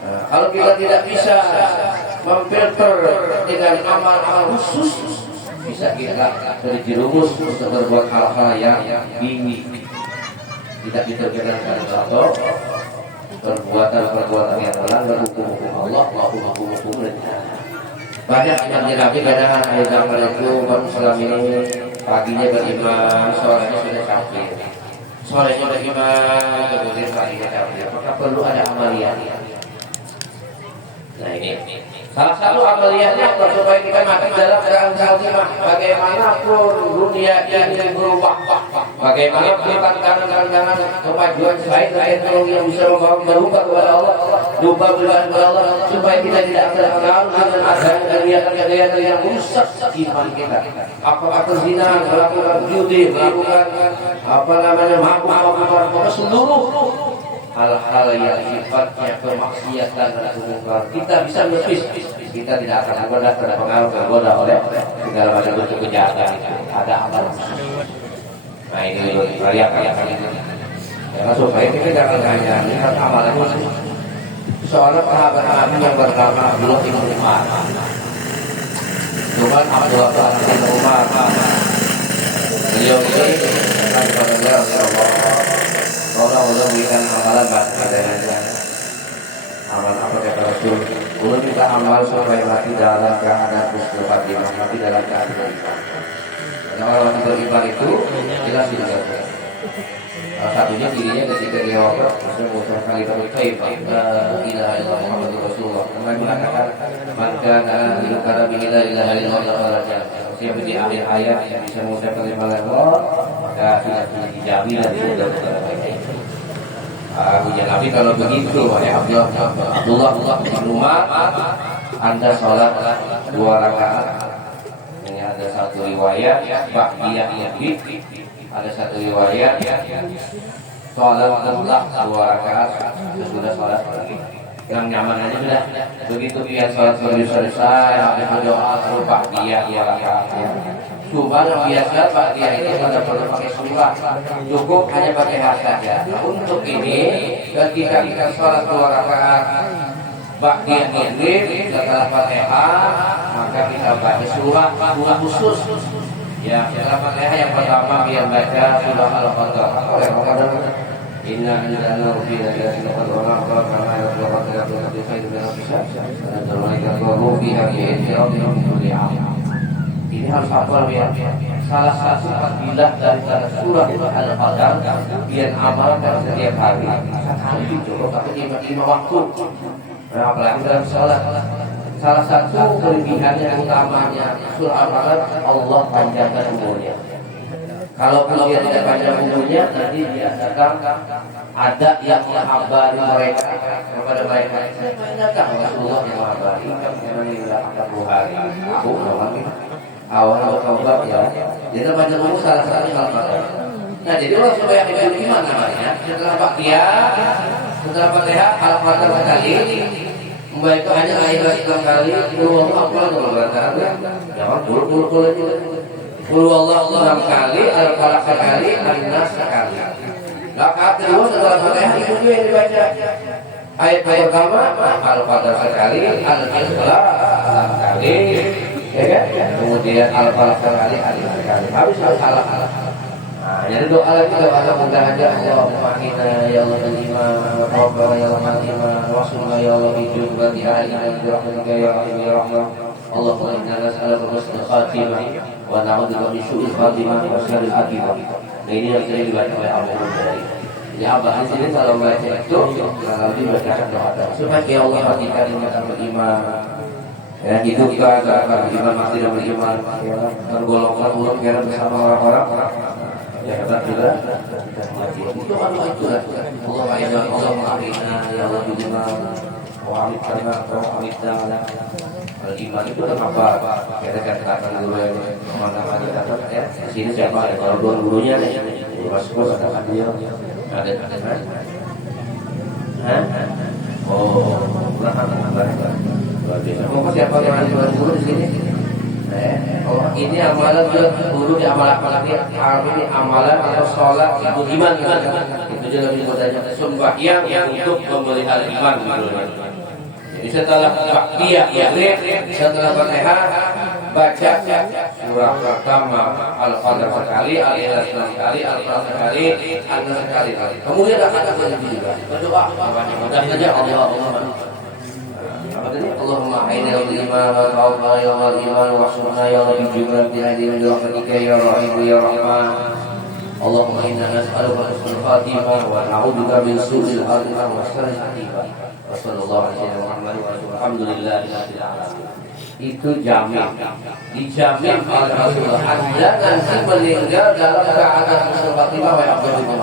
Nah, kalau kita tidak bisa memfilter dengan amal-amal khusus, bisa kita terjerumus untuk berbuat hal-hal yang ini tidak diterjemahkan atau perbuatan-perbuatan yang melanggar hukum-hukum Allah, hukum-hukum banyak yang Nabi kadang ayat gambar itu umat Islam ini paginya beriman, sorenya sudah kafir, sorenya beriman, kemudian paginya kafir. Maka perlu ada amalia. Nah ini salah satu amaliannya supaya kita mati dalam keadaan khatimah. Bagaimanapun dunia ini berubah, bagaimanapun tantangan-tantangan kemajuan baik dan teknologi yang bisa membawa berubah kepada Allah, lupa berubah kepada Allah, supaya kita tidak terpengaruh dengan adanya kegiatan-kegiatan yang merusak iman kita. Apakah berzina, melakukan judi, melakukan mabuk, seluruh hal-hal yang sifatnya kemaksiatan dan kemungkaran, kita bisa menepis. Kita tidak akan terpengaruh oleh segala macam bentuk kejahatan itu. Ada amal khusus. Nah ini rayakan itu. Karena supaya kita jangan hanya lihat amalan khusus. Soalnya sahabat Nabi yang bernama Abdullah bin Umar, Tuhan Abdullah bin Umar, beliau ini kepada beliau, ya Allah, Allah berikan amalan baik amal apa kata Rasul, Allah minta amal supaya mati dalam keadaan husnul khatimah, mati dalam keadaan beriman. Karena orang mati beriman itu jelas tidak. Salah satunya dirinya ketika dia wafat, Rasul mengucapkan kalimat thayyibah, la ilaha illallah Muhammadur Rasulullah. Kemudian mengatakan, maka hidup karena la ilaha illallah. Siapa di akhir ayat yang bisa mengucapkan kalimat la ilaha illallah, maka tidak dijamin dan sudah baik. Ujian Nabi kalau begitu, ya Abdullah bin Umar, Anda sholat 2 rakaat. Ini ada satu riwayat ba'diyah yaqid, ada satu riwayat sholat mutlak 2 rakaat, sudah sholat lagi. Yang nyaman aja sudah. Begitu dia sholat selesai, habis berdoa terus ba'diyah 2 rakaat. Cuma yang biasa Pak Dia itu pada perlu pakai surah, cukup hanya pakai hak saja. Untuk ini ketika kita sholat 2 rakaat Pak Dia ini setelah Fatihah, maka kita baca surah khusus. Ya, setelah Fatihah yang pertama biar baca surah Al-Fatihah. Oleh Ramadan Inna anzalnahu fi lailatul qadr wa ma adraka ma lailatul qadr khairun min alfi syahr. Tanazzalu fiha bi idzni rabbihim min kulli amr. Ini harus hafal ya. Salah satu fadilah dari surah Al-Qadar yang amalkan setiap hari. Sekali coba pakai 5 waktu. Nah, apalagi dalam sholat. Salah satu kelebihannya yang utamanya surah Al-Qadar, Allah panjangkan umurnya. Kalau dia tidak panjang umurnya, nanti diadakan ada yang menghabari mereka kepada mereka. Saya tanyakan Rasulullah yang menghabari, kami bilang 40 hari. Aku namanya awal taubat ya. Jadi panjang umur salah satunya Al-Qadar. Nah, jadi orang supaya itu gimana namanya? Setelah Fatihah, Al-Qadar sekali, membaca hanya ayat 6 kali, Allah apa kalau berkata? Jangan puluh itu. Allah 6 kali, Al-Falaq sekali, An-Nas sekali. Rakaat kedua setelah Fatihah itu juga yang dibaca. Ayat pertama Al-Qadar sekali, Al-Ikhlas 6 kali. ya kan? Kemudian al-falaq sekali, sekali. Habis salah. Nah, jadi doa lagi doa mudah aja. Allahumma inna ya Allah al-iman, wa tawaffana ya Allah al-iman, wa sunna ya Allah hijab bagi ahli bi rahmatika ya rahim ya rahman. Allahumma inna nas'aluka husnul khatimah wa na'udzubika min su'il khatimah wa syarril aqibah. Nah, ini yang sering dibaca oleh Abu Hurairah. Jadi Abah di sini kalau baca itu kurang lebih bacakan doa supaya ya Allah hatikan nikmat beriman. Ya, hidupkan agar beriman masih dan beriman, ya, tergolongkan ulun kira bersama orang-orang yang hebat juga. Itu kan itu lah. Allah ma'ina, Allah ma'ina, ya Allah beriman. Wa'amid karena, wa'amid da'ala. Kalau iman itu kan apa? Kata-kata dulu yang mana-mana kata ya. Sini siapa ya? Kalau gurunya nih, masuk katakan dia. Ada kan? Hah? Oh, belakang. Mau siapa yang ada guru di sini? Oh, ini amalan guru di amalan ini amalan atau sholat itu iman kan? Itu juga lebih bertanya sembahyang yang untuk memelihara iman gitu. Jadi setelah baktiyah setelah Fatihah baca surah pertama Al-Qadr sekali, Al-Ikhlas sekali, Al-Falaq sekali, An-Nas sekali. Kemudian akan ada juga berdoa. Mudah-mudahan saja Allah Allahumma aina al-iman wa tawaffa ya al-iman wa sunna ya rabbi jumlati hadhihi rahmatika ya rahim ya rahman. Allahumma inna nas'aluka husnul khatimah wa na'udzubika min su'il khatimah wa syarril aqibah. Wa sallallahu alaihi wa sallam alhamdulillahi rabbil alamin. Itu jamin dijamin oleh Rasulullah. Anda nanti meninggal dalam keadaan husnul khatimah wa ya'budu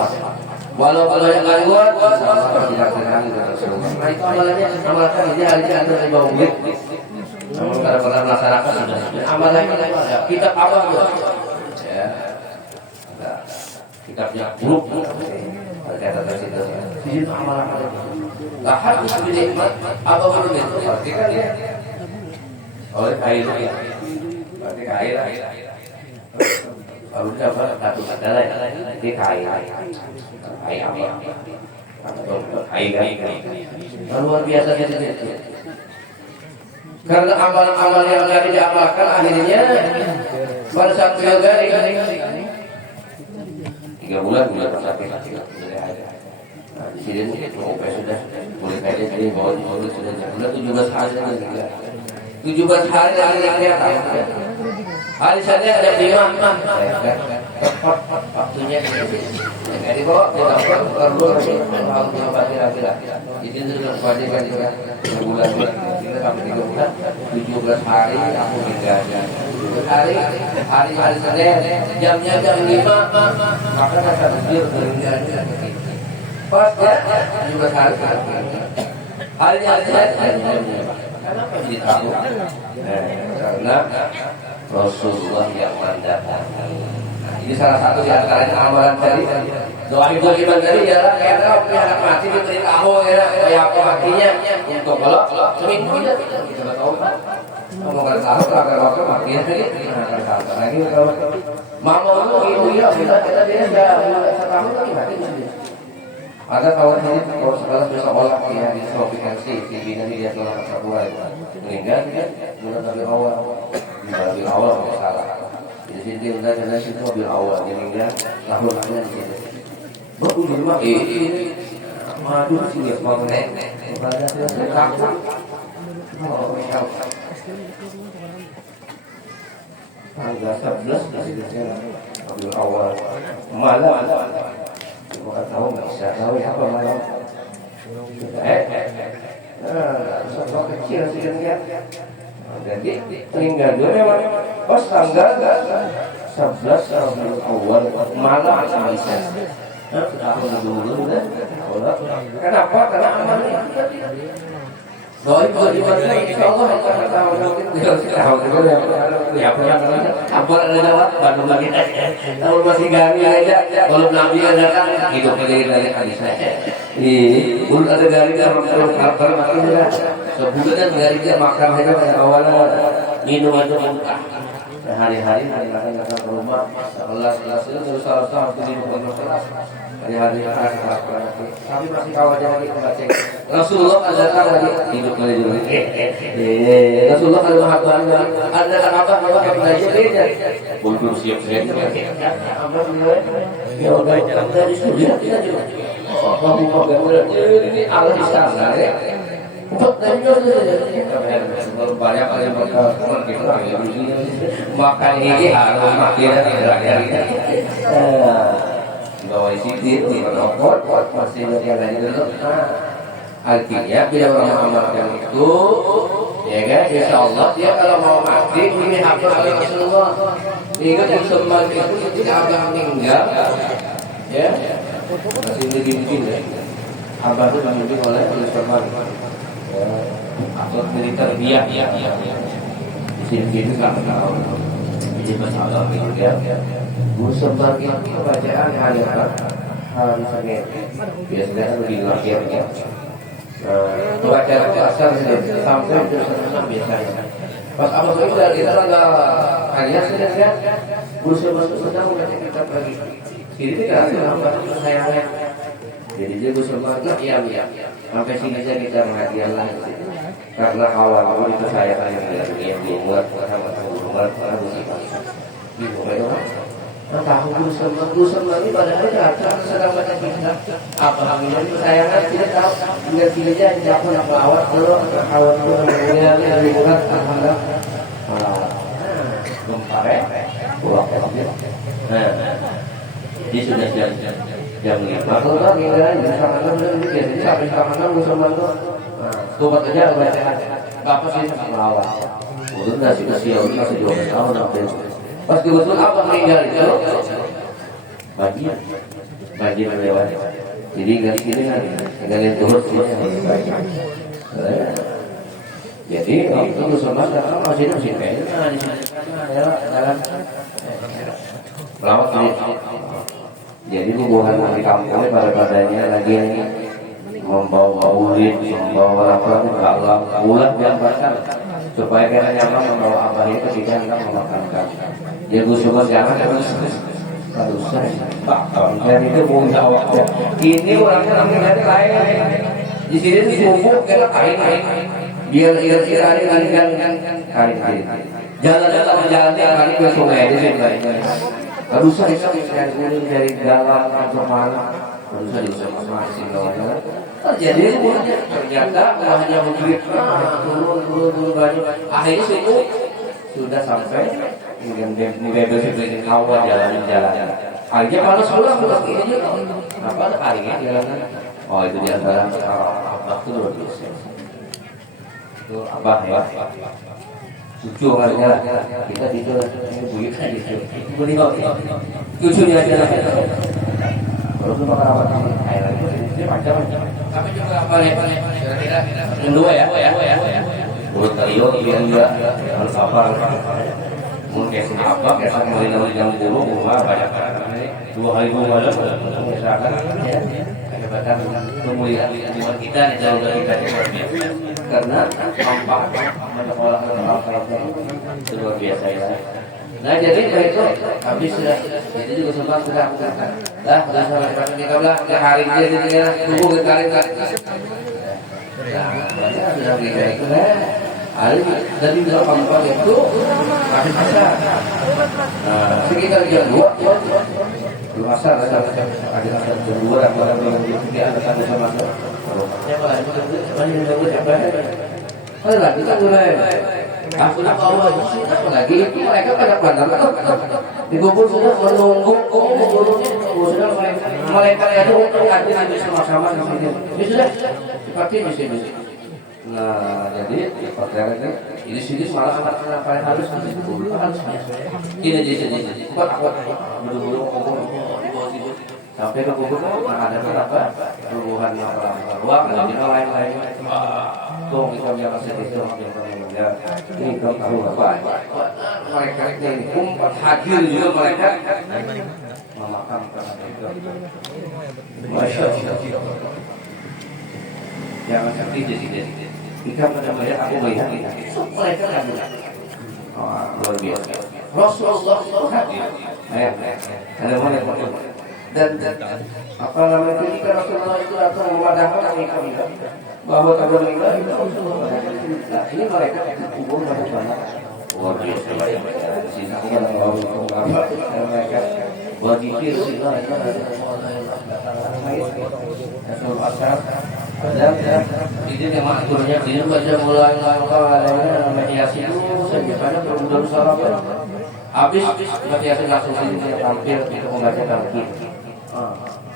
walau kalau yang lain buat, tidak kenal dengan Rasulullah. Nah itu amalannya amalkan ini hari ini anda dari bawah bukit. Namun pada pernah melaksanakan sudah. Amalannya ada. Kitab apa tuh? Ya, kitabnya buruk. Kata tersitu. Di situ amalan ada. Lah harus dinikmat. Apa belum itu? Berarti kan ya. Oleh air ya. Berarti air. Kalau dapat satu kata lain, dia kaya. Kaya apa? Kaya. Luar biasa itu. Karena amalan-amalan yang tadi diamalkan akhirnya pada saat beliau dari 3 bulan sakit. Di sini sudah boleh kaya dari bawah sudah bulan 17 hari lagi. 17 hari lagi hari saja ada 5 waktunya jadi kok tidak perlu lagi laki-laki jadi sudah kewajiban juga bulan kita sampai 3 bulan 17 hari aku tinggalnya hari Senin jamnya jam 5 maka saya tidur pas ya 17 hari kenapa jadi tahu karena Rasulullah yang mendatangkan. Ini salah satu di antaranya amalan tadi. Doa ibu iman tadi adalah kayak kau punya anak mati diberi tahu ya kayak apa matinya untuk kalau seminggu aja kita tahu kan. Ngomong tahu agar waktu matinya tadi. Nah, lagi kalau mama itu iya kita dia sudah setahun lagi mati. Ada kawan ini kalau sekolah ya di provinsi di bina dia telah terbuat meninggal kan bulan Rabiul Awal kalau salah. Di sini dia udah situ Rabiul Awal meninggal tahun-tahunnya di situ. Baru di rumah ini madu sih ya mau naik pada dia takut. Oh, tanggal 11 di sini Rabiul Awal malam. Bukan tahu nggak bisa tahu apa malam. Soal kecil sih kan. Jadi meninggal dia memang pas tanggal 11 Rabiul Awal malam bisa. Tahun dulu kan. Kenapa? Karena amalnya doa itu dibaca insyaallah akan tahu ya apa ada jawab Bandung lagi kalau masih gani aja kalau Nabi ada kan hidup dari hadisnya belum ada dari karakter makinnya sebulan dari dia makan aja pada awalnya minum aja muntah hari-hari datang ke rumah kelas itu terus harus di rumah kelas hari-hari kami masih kawan lagi baca Rasulullah datang lagi hidup lagi dulu Rasulullah kalau mahabbah ada apa belajar dia belum siap ya udah dari studi kita juga kamu ini Allah di sana ya banyak yang makan ini harus makin bawa sidir merokok masih lagi dulu artinya bila orang mengamalkan itu ya kan insya Allah dia kalau mau mati ini hafal oleh Rasulullah ingat yang sembah itu ketika abang meninggal ya masih begini ya abang itu dibimbing oleh Sulaiman atau militer dia di sini kan tahu jadi masalah ya musuh itu bacaan ayat hari Senin biasanya lebih lahir ya bacaan itu asal sampai jam 6 biasanya pas apa itu kita nggak hanya Senin ya musuh sedang membaca kitab lagi jadi kita lambat sayangnya jadi dia bersemangat ya sampai sini saja kita menghadiah lagi karena awal itu saya yang dibuat sama buat tahu bersama ini pada hari datang sedang baca kitab apa namanya kesayangan tidak tahu tinggal saja dijawab apa awal kalau awal itu namanya lingkungan alhamdulillah kemarin pulang dia sudah jam 5 kalau tinggal di sana jadi sampai sana bersama itu tobat aja bacaan apa sih awal udah sudah siap masih 12 tahun sampai pas kebetulan apa meninggal itu banjir lewat jadi nggak gini kan nggak yang turut jadi itu bersama sekarang masih kayak dalam lawat ini jadi hubungan di kampungnya pada lagi membawa ulit membawa apa kalau bulat diampakan supaya kalian nyaman membawa abah ini ketika hendak memakankan. Ya Gus Subhan jangan aduh dan itu punya waktu. Ini orangnya lain. Di sini dikumpul kena kain. Dia kain. Jalan kali ke sungai di sini. Aduh saya dari dalam atau mana? Aduh saya masih jadi ternyata hanya begitu turun banyak akhirnya itu sudah sampai di awal jalan akhirnya kalau sekolah pulang ini juga apa akhirnya jalanan oh itu diantara abah itu luar biasa itu abah ya cucu akhirnya kita itu buyut aja itu beliau cucunya aja kalau itu bakal apa sih air itu macam-macam tapi juga apa kira-kira yang dua ya buat trio dia harus apa mungkin apa biasa mulai jam 10 rumah banyak 2 hari 2 malam misalkan ya kedapatan kemuliaan iman kita di dalam kita karena tampak banyak orang luar biasa ya. Nah jadi itu habis sudah itu juga sempat sudah dah sampai pasal 13 hari dia tunggu kali sudah kita itu hari dari 84 itu masih pasar sekitar jam 2 pasar ada jam 2 dan barang yang ada satu sama kalau kita mulai aku nak bawa lagi itu mereka pada pandang dikumpul sudah menunggu sudah mereka itu untuk hadir sama-sama di sini ini sudah seperti di sini. Nah jadi pakaiannya ini sini malah anak-anak paling halus ini di sini kuat buru-buru sampai ke kubur ada berapa perubahan ruang dan juga lain-lain tuh kita biar sedikit ya ini kalau tahu apa mereka ini umpat hadir juga mereka memakamkan itu masya Allah jangan sampai jadi kita pada banyak aku melihat mereka luar biasa Rasulullah itu hadir. Ada mana dan apa namanya ketika Rasulullah itu datang memadamkan kami bahwa kabar meninggal itu ini mereka kubur pada sana luar biasa banyak di sini mereka berzikir sila itu dan ini memang aturnya ini baca mulai mediasi dulu saja karena belum salah habis mediasi langsung sini tampil itu membaca tampil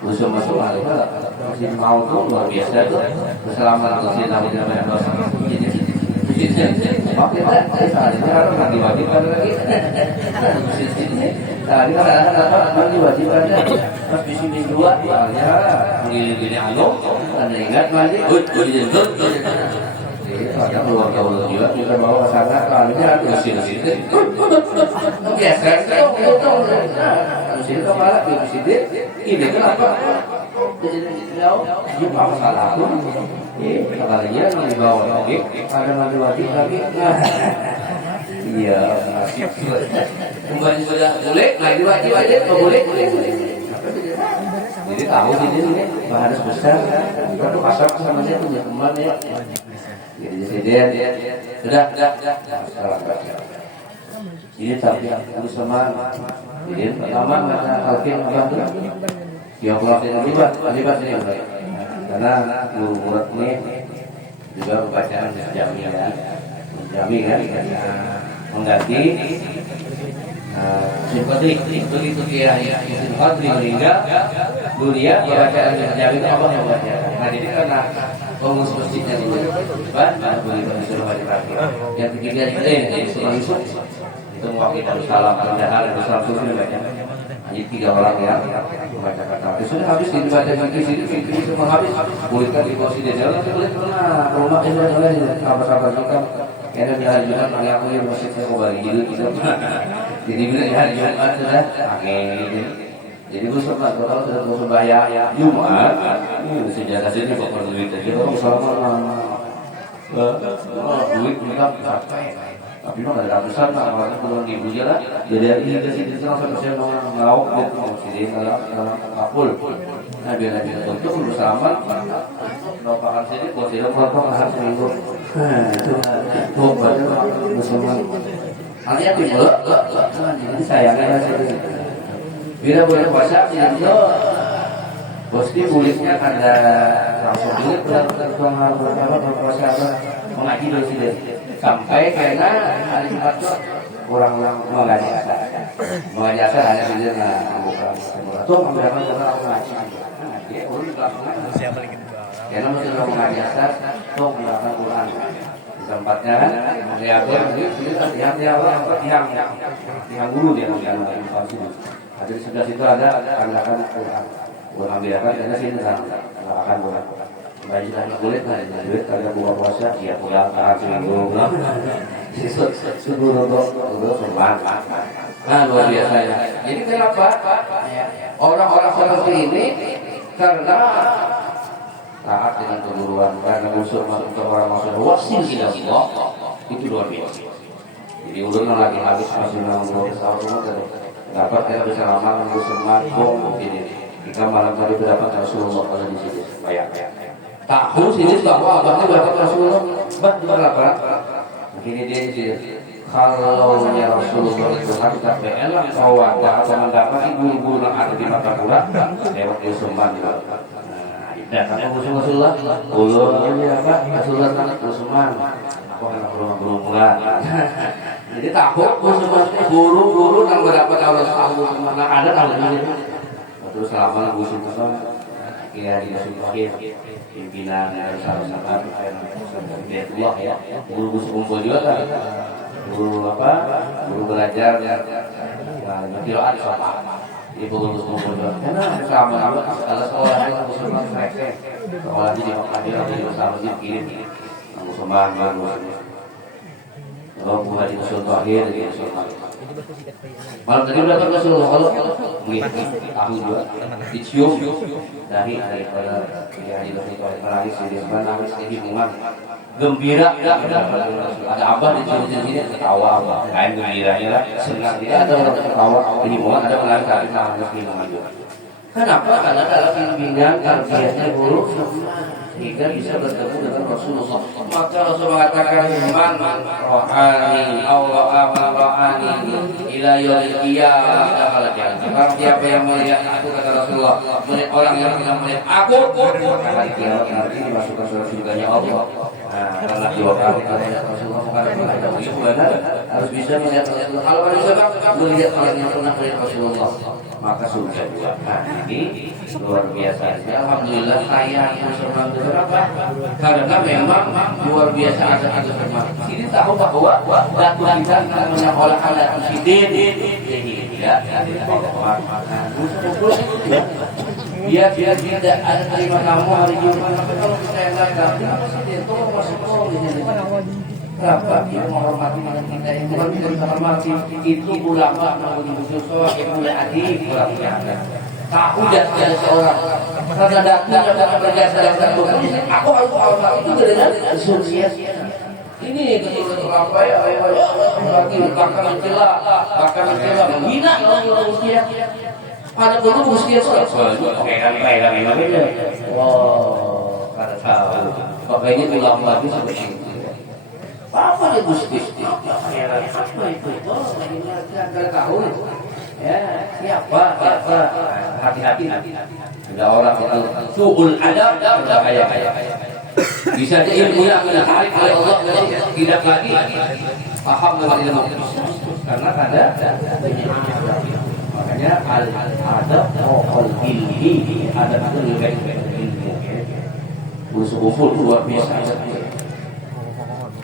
usul masuk alaihi masih mau tuh luar biasa tuh keselamatan masih nabi namanya dosa jadi oke tadi harus diwajibkan lagi tadi kan diwajibkan pas bisnis dua soalnya gini anu ada ingat mandi dijentut ada keluarga ulang juga kita bawa ke sana kalinya usil biasa usil kepala di sini ini kenapa jauh jumpa masalah tuh kepalanya dibawa lagi ada mandi wajib lagi iya kembali sudah boleh mandi wajib aja nggak boleh jadi tahu sini harus besar kita tuh pasar sama dia punya teman ya jadi sudah ini tapi harus sama jadi pertama kata Alvin apa yang pulang terlibat ini karena guru murid ini juga bacaan menjami kan mengganti simpati begitu dia simpati meninggal dunia bacaan menjami itu apa yang baca nah jadi karena pengurus masjidnya itu boleh disuruh lagi yang ketiga ini Yusuf itu mewakili salam padahal ada salam sufi baca jadi 3 orang yang membaca kata itu sudah habis dibaca di sini semua habis bolehkan di posisi dia jalan boleh pernah ke rumah itu ada sahabat-sahabat kita karena di hari Jumat kali aku yang masjid saya kembali gitu jadi bila di hari Jumat sudah akhir jadi gue sempat kalau sudah mau sembahyang Jumat ini sejarah sini kok duit aja orang sama duit kita tapi memang ada ratusan orang puluhan ribu je lah jadi ini ke sini langsung saya mau sini kalau kapul nah biar untuk bersama nopakan sini buat tidak potong harus minggu itu buat bersama hati-hati pula jadi sayangnya bila boleh puasa tidak bisa pasti kulitnya ada langsung kulit berpuasa mengaji dari sini sampai karena hari Jumat itu kurang mengaji asar hanya di sana bukan tuh memberapa karena aku ngaji karena sudah mengaji asar tuh memberapa Quran di tempatnya kan yang guru dia ada di sebelah situ ada akan Quran ambilkan karena sini akan Quran baik lagi kulit lah duit kalau buka puasa ya pulang tahan seminggu sebelum sebulan nah luar biasa ya jadi kenapa orang-orang seperti ini karena taat dengan keguruan karena unsur masuk ke orang masuk wasil tidak Allah itu luar biasa jadi ulun lagi habis masih nanggung besar rumah dapat kita bisa lama nanggung semangat ini kita malam tadi berdapat Rasulullah pada di sini banyak tahu sini bahwa abahnya berapa Rasulullah bah berapa begini dia sih kalau Rasulullah itu harus enak bahwa atau mendapat guru-guru yang ada di Matapura lewat Yusufan datang ke Rasulullah ini apa Rasulullah sangat Yusufan aku anak guru mula jadi tahu guru-guru yang berdapat Rasulullah ada kalau ini terus selama Yusufan ya di Yusufan pimpinan sahabat Baitullah ya guru kumpul juga kan guru apa guru belajar qiraat sholat di guru kumpul juga karena sama-sama kalau sekolah itu musulman mereka sekolah di Mekah dia di bersama di kirim musulman kalau bukan di musul terakhir di musulman malam tadi berapa Rasulullah kalau tahu juga dicium daripada ya itu menangis di depan nangis di rumah gembira ada abah di sini ketawa abah lain gembiranya lah senang tidak ada orang ketawa di rumah ada menangis tapi nangis di rumah juga. Kenapa? Karena dalam bimbingan tarbiyahnya guru sehingga bisa bertemu dengan Rasulullah. Maka Rasul mengatakan man rohani Allah amal rohani ila yaumil qiyamah dakhala jannah. Barang siapa yang melihat aku kata Rasulullah, melihat orang yang tidak melihat aku, hari kiamat nanti dimasukkan surganya Allah. Nah, karena dua kali melihat Rasulullah mengatakan itu benar harus bisa melihat Rasulullah. Kalau manusia melihat orang yang pernah melihat Rasulullah maka surga juga. Nah, ini luar biasa. Alhamdulillah saya bersama berapa? Karena memang luar biasa ada firman. Ini tahu bahwa datu kita namanya olah alat sidin. Tidak dia tidak ada terima kamu hari Jumat. Kalau kita yang datang, kenapa sidin? Tolong masuk di sini. Berapa kita menghormati kita yang bukan kita menghormati itu ulama namun khusus yang mulai adik ulama ada tahu dan ada seorang karena datang berjasa dan aku harus hormati itu dengan sukses ini betul-betul apa ya lagi bahkan mencela menghina orang usia pada dulu usia pegang ini wow kada tahu makanya ulama lagi seperti itu. Apa dia Gusti? Apa itu? Lagi nggak tahu. Ya, siapa? Hati-hati. Ada orang itu suul adab, tidak kaya. Bisa jadi ilmu yang ditarik oleh Allah tidak lagi paham dengan ilmu. Karena ada makanya al-adab wal ilmi ada itu lebih ilmu. Usul luar biasa.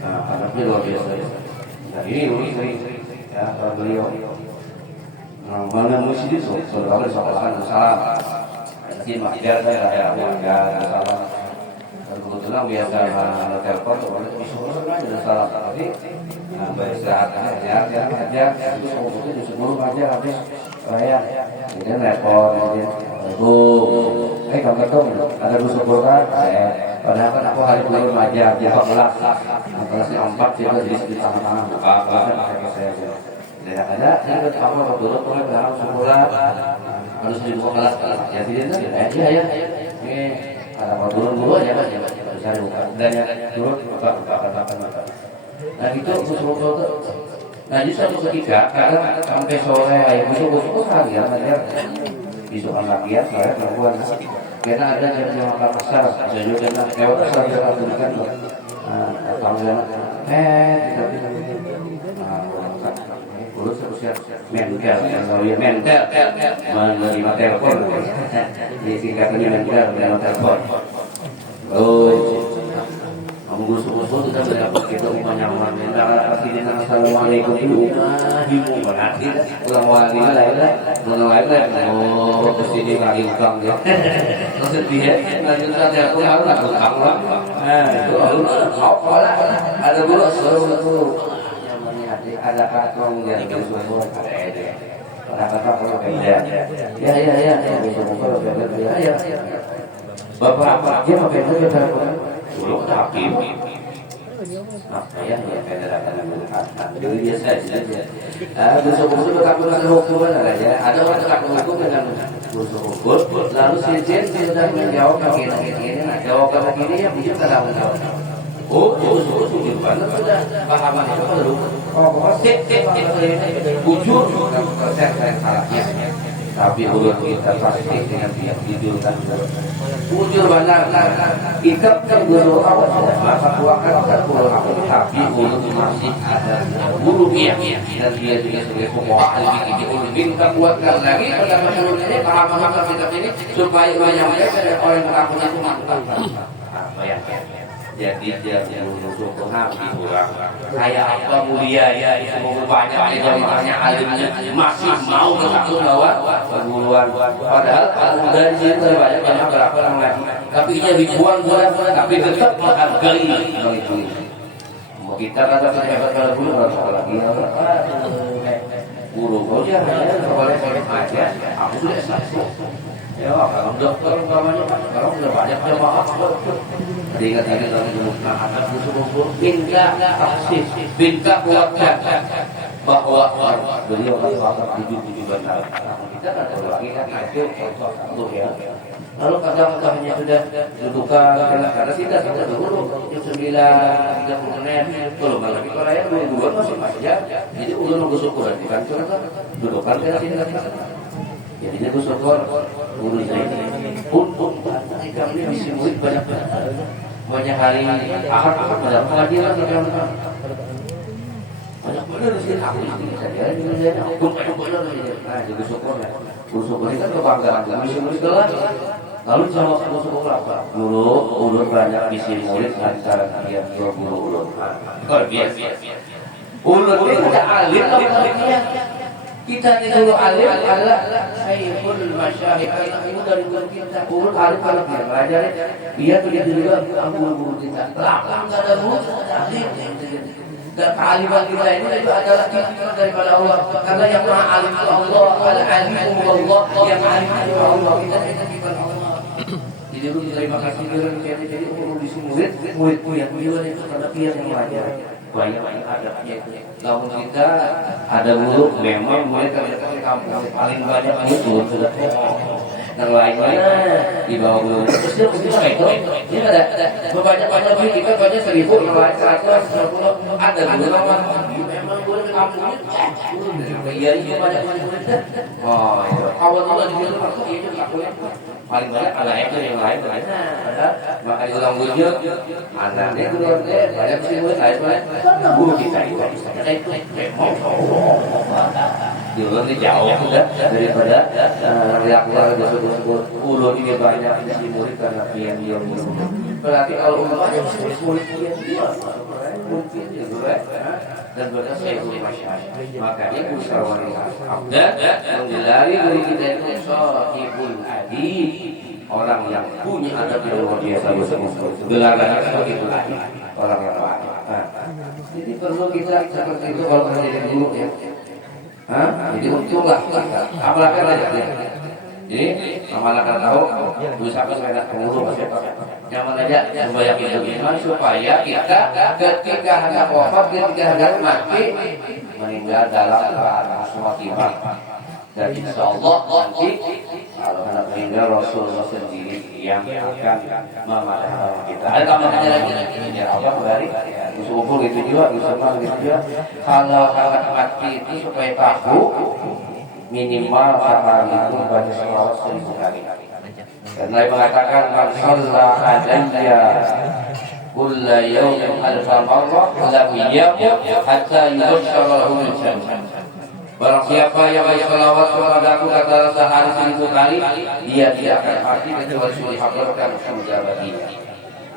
Anaknya luar biasa. Nah ini ya beliau mana masjid itu saudara salam jadi majar saya salam dan kebetulan biasa telepon oleh disuruh aja salam tapi beristirahat ya itu disuruh aja habis saya ini telepon aja kamu ketemu ada disuruh kan padahal kan aku hari belum aja dia 14 kelasnya 4 dia jadi di tangan-tangan kan pakai saya tidak ada saya kamu dulu mulai berharap sekolah harus dibuka kelas ya tidak ya ada mau dulu aja kan bisa dibuka dan dulu buka nah gitu usul nah di suatu ketika karena sampai sore ya usul harian aja isukan lagi ya saya perempuan karena ada yang makan besar saya juga kena lewat besar yang berikan alhamdulillah urus usia mental menerima telepon jadi singkatannya mental menerima telepon Mengusung-usung kita berdapat kita menyaman mental pasti dengan assalamualaikum ibu berarti ulang wali lain kesini lagi utang ya terus dia lanjut saja aku harus utang lah itu ada dulu seluruh ada kantong yang bersumber ada kata kalau beda ya bersumber beda ya bapak dia pakai itu dulu hakim ya federasi dulu biasa saja bersumber takut hukum aja ada orang takut hukum dengan bersumber lalu si sudah menjawab begini jawab begini ya bisa terlalu jawab jujur banget sudah pahaman itu perlu jujur saya salahnya tapi urut kita pasti dengan pihak jujur kan jujur benar kita kan guru awal masa tuakan kan guru awal tapi urut masih ada guru pihak dan dia juga sebagai pemohon lebih urut kita kuatkan lagi pada menurut ini pahaman kita ini supaya menyampaikan orang yang takutnya itu mantap apa yang jadi dia menusuk hati orang kayak apa mulia ya semoga banyak jamaahnya alimnya masih mau bersatu bahwa perguruan padahal dari sini banyak berapa orang lagi tapi dia dibuang tapi tetap menghargai itu mau kita kata hebat kalau dulu orang lagi guru aja boleh aja aku sudah S1 ya kalau dokter umpamanya kalau udah banyak jamaah ingat-ingat lagi dulu anak musuh minta aksis minta kuatkan bahwa beliau akan hidup di bandar kita kan kalau lagi kan itu contoh ya. Lalu kadang-kadangnya sudah dudukan karena tidak dulu jam 9:30 menit belum lagi Korea dulu masih aja jadi ulun nunggu syukur kan dudukan karena tidak jadinya gue syukur guru saya ini pun kami ini misi murid banyak hari ahad pada pengadilan banyak benar di sini aku ini saja aku benar nah jadi syukur ya guru syukur ini kan kebanggaan misi murid lah. Lalu sama guru apa? Guru banyak misi murid antara dia guru ulun. Luar biasa. Ulun itu ada alim lah kita disuruh alim adalah sayyidul masyayikh itu dari guru kita. Ulun alim kalau dia belajar dia tidak juga guru kita. Lah enggak ada guru alim. Dan kealiman kita ini itu adalah titipan daripada Allah. Karena yang maha alim itu Allah, al-alim Allah, yang alim itu Allah. Kita titipan Allah. Jadi terima kasih jadi untuk disi murid yang beliau itu karena dia yang belajar banyak adabnya itu. Namun kita ada guru memang murid kalau di kampung paling banyak itu sudah yang lainnya di bawah guru. Terus dia mesti itu dia ada banyak murid kita banyak 1.000 yang lain 150 ada guru memang guru di kampungnya iya banyak murid. Oh itu awal di situ waktu itu aku paling banyak ada yang lain maka diulang wujud anaknya keluarga banyak sih murid lain guru kita itu diulang jauh sudah daripada reaksi disebut ulun ini banyak di murid karena dia berarti kalau umpamanya murid dia mungkin juga dan berkata saya guru masyarakat makanya guru sarwani dan menggelari guru kita itu sahibul adib orang yang punya adab yang luar biasa gelarnya seperti itu orang yang baik. Jadi perlu kita seperti itu kalau menjadi guru ya. Jadi untunglah amalkan aja ya. Jadi amalkan tahu dulu sampai saya nak pengurus nyaman aja supaya kita iman supaya kita ketika hendak wafat ketika hendak mati meninggal dalam keadaan semua iman. Dan insya Allah nanti kalau hendak meninggal Rasulullah sendiri yang akan memadamkan kita. Ada tambahannya lagi ya Allah kembali usul usul itu juga usul gitu juga kalau hendak mati itu supaya tahu minimal sehari itu baca selawat 1000 kali. Karena Nabi mengatakan man shalla alayya kulla yawmin alfa marrah lam yamut hatta yushara lahu min jannah. Barang siapa yang berselawat kepada aku kata sehari 1000 kali dia tidak akan mati kecuali sudah dihadirkan surga baginya.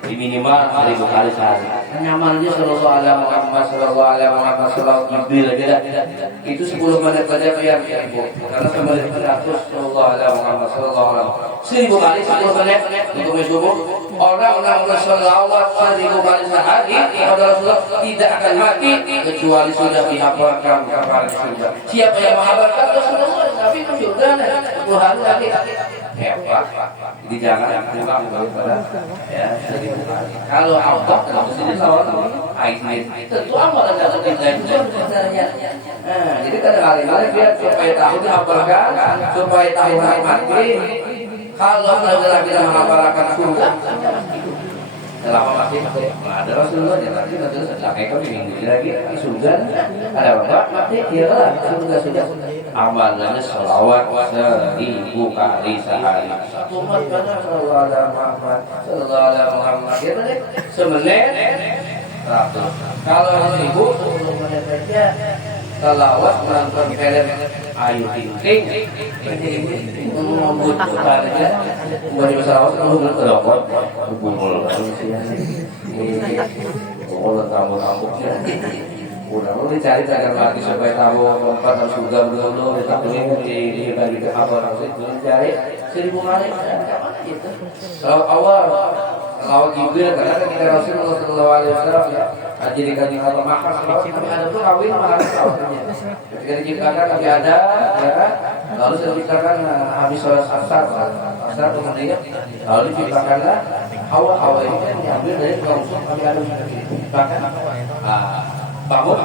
Minimal 1000 kali sehari. Nyamannya sallallahu alaihi Muhammad sallallahu alaihi Muhammad sallallahu Jibril aja itu 10 menit saja biar karena kembali ke atas sallallahu alaihi Muhammad sallallahu alaihi 1000 kali 10 menit itu subuh orang-orang berselawat 1000 kali sehari kepada Rasulullah tidak akan mati kecuali sudah dihafalkan kepada surga. Siapa yang menghafalkan Rasulullah Nabi itu surga Tuhan lagi hebat. Jadi jangan kurang daripada ya 1000 kali. Kalau Allah kalau sini salawat tentu amalan dalam kita itu sebenarnya. Jadi kadang-kadang dia supaya tahu dihafalkan, supaya tahu mati. Kalau lagi menghafalkan surga, selama masih ada Rasulullah ya nanti setelah ekor minggu lagi di surga ada bapak mati dia lah surga sudah amalannya selawat 1000 kali sehari. Umat benar sallallahu alaihi Muhammad ya tadi semenit 100. Kalau 1000 menit saja selawat menonton film Ayu Ting Ting ngomong aja buat di selawat kalau belum terdapat kumpul Allah tamu-tamunya udah lu dicari agar lagi supaya tahu tempat dan surga dulu ditakutin di bagi ke apa harus cari 1000 kali gitu. Kalau awal Jibril karena ketika Rasulullah sallallahu alaihi wasallam Jadi kami kalau makan selawat Nabi Adam itu kawin mahal selawatnya. Ketika diciptakan Nabi Adam, ya, lalu diciptakan habis sholat asar kemudian lalu diciptakanlah Hawa ini kan diambil dari kelompok Nabi Adam diciptakan. Bangun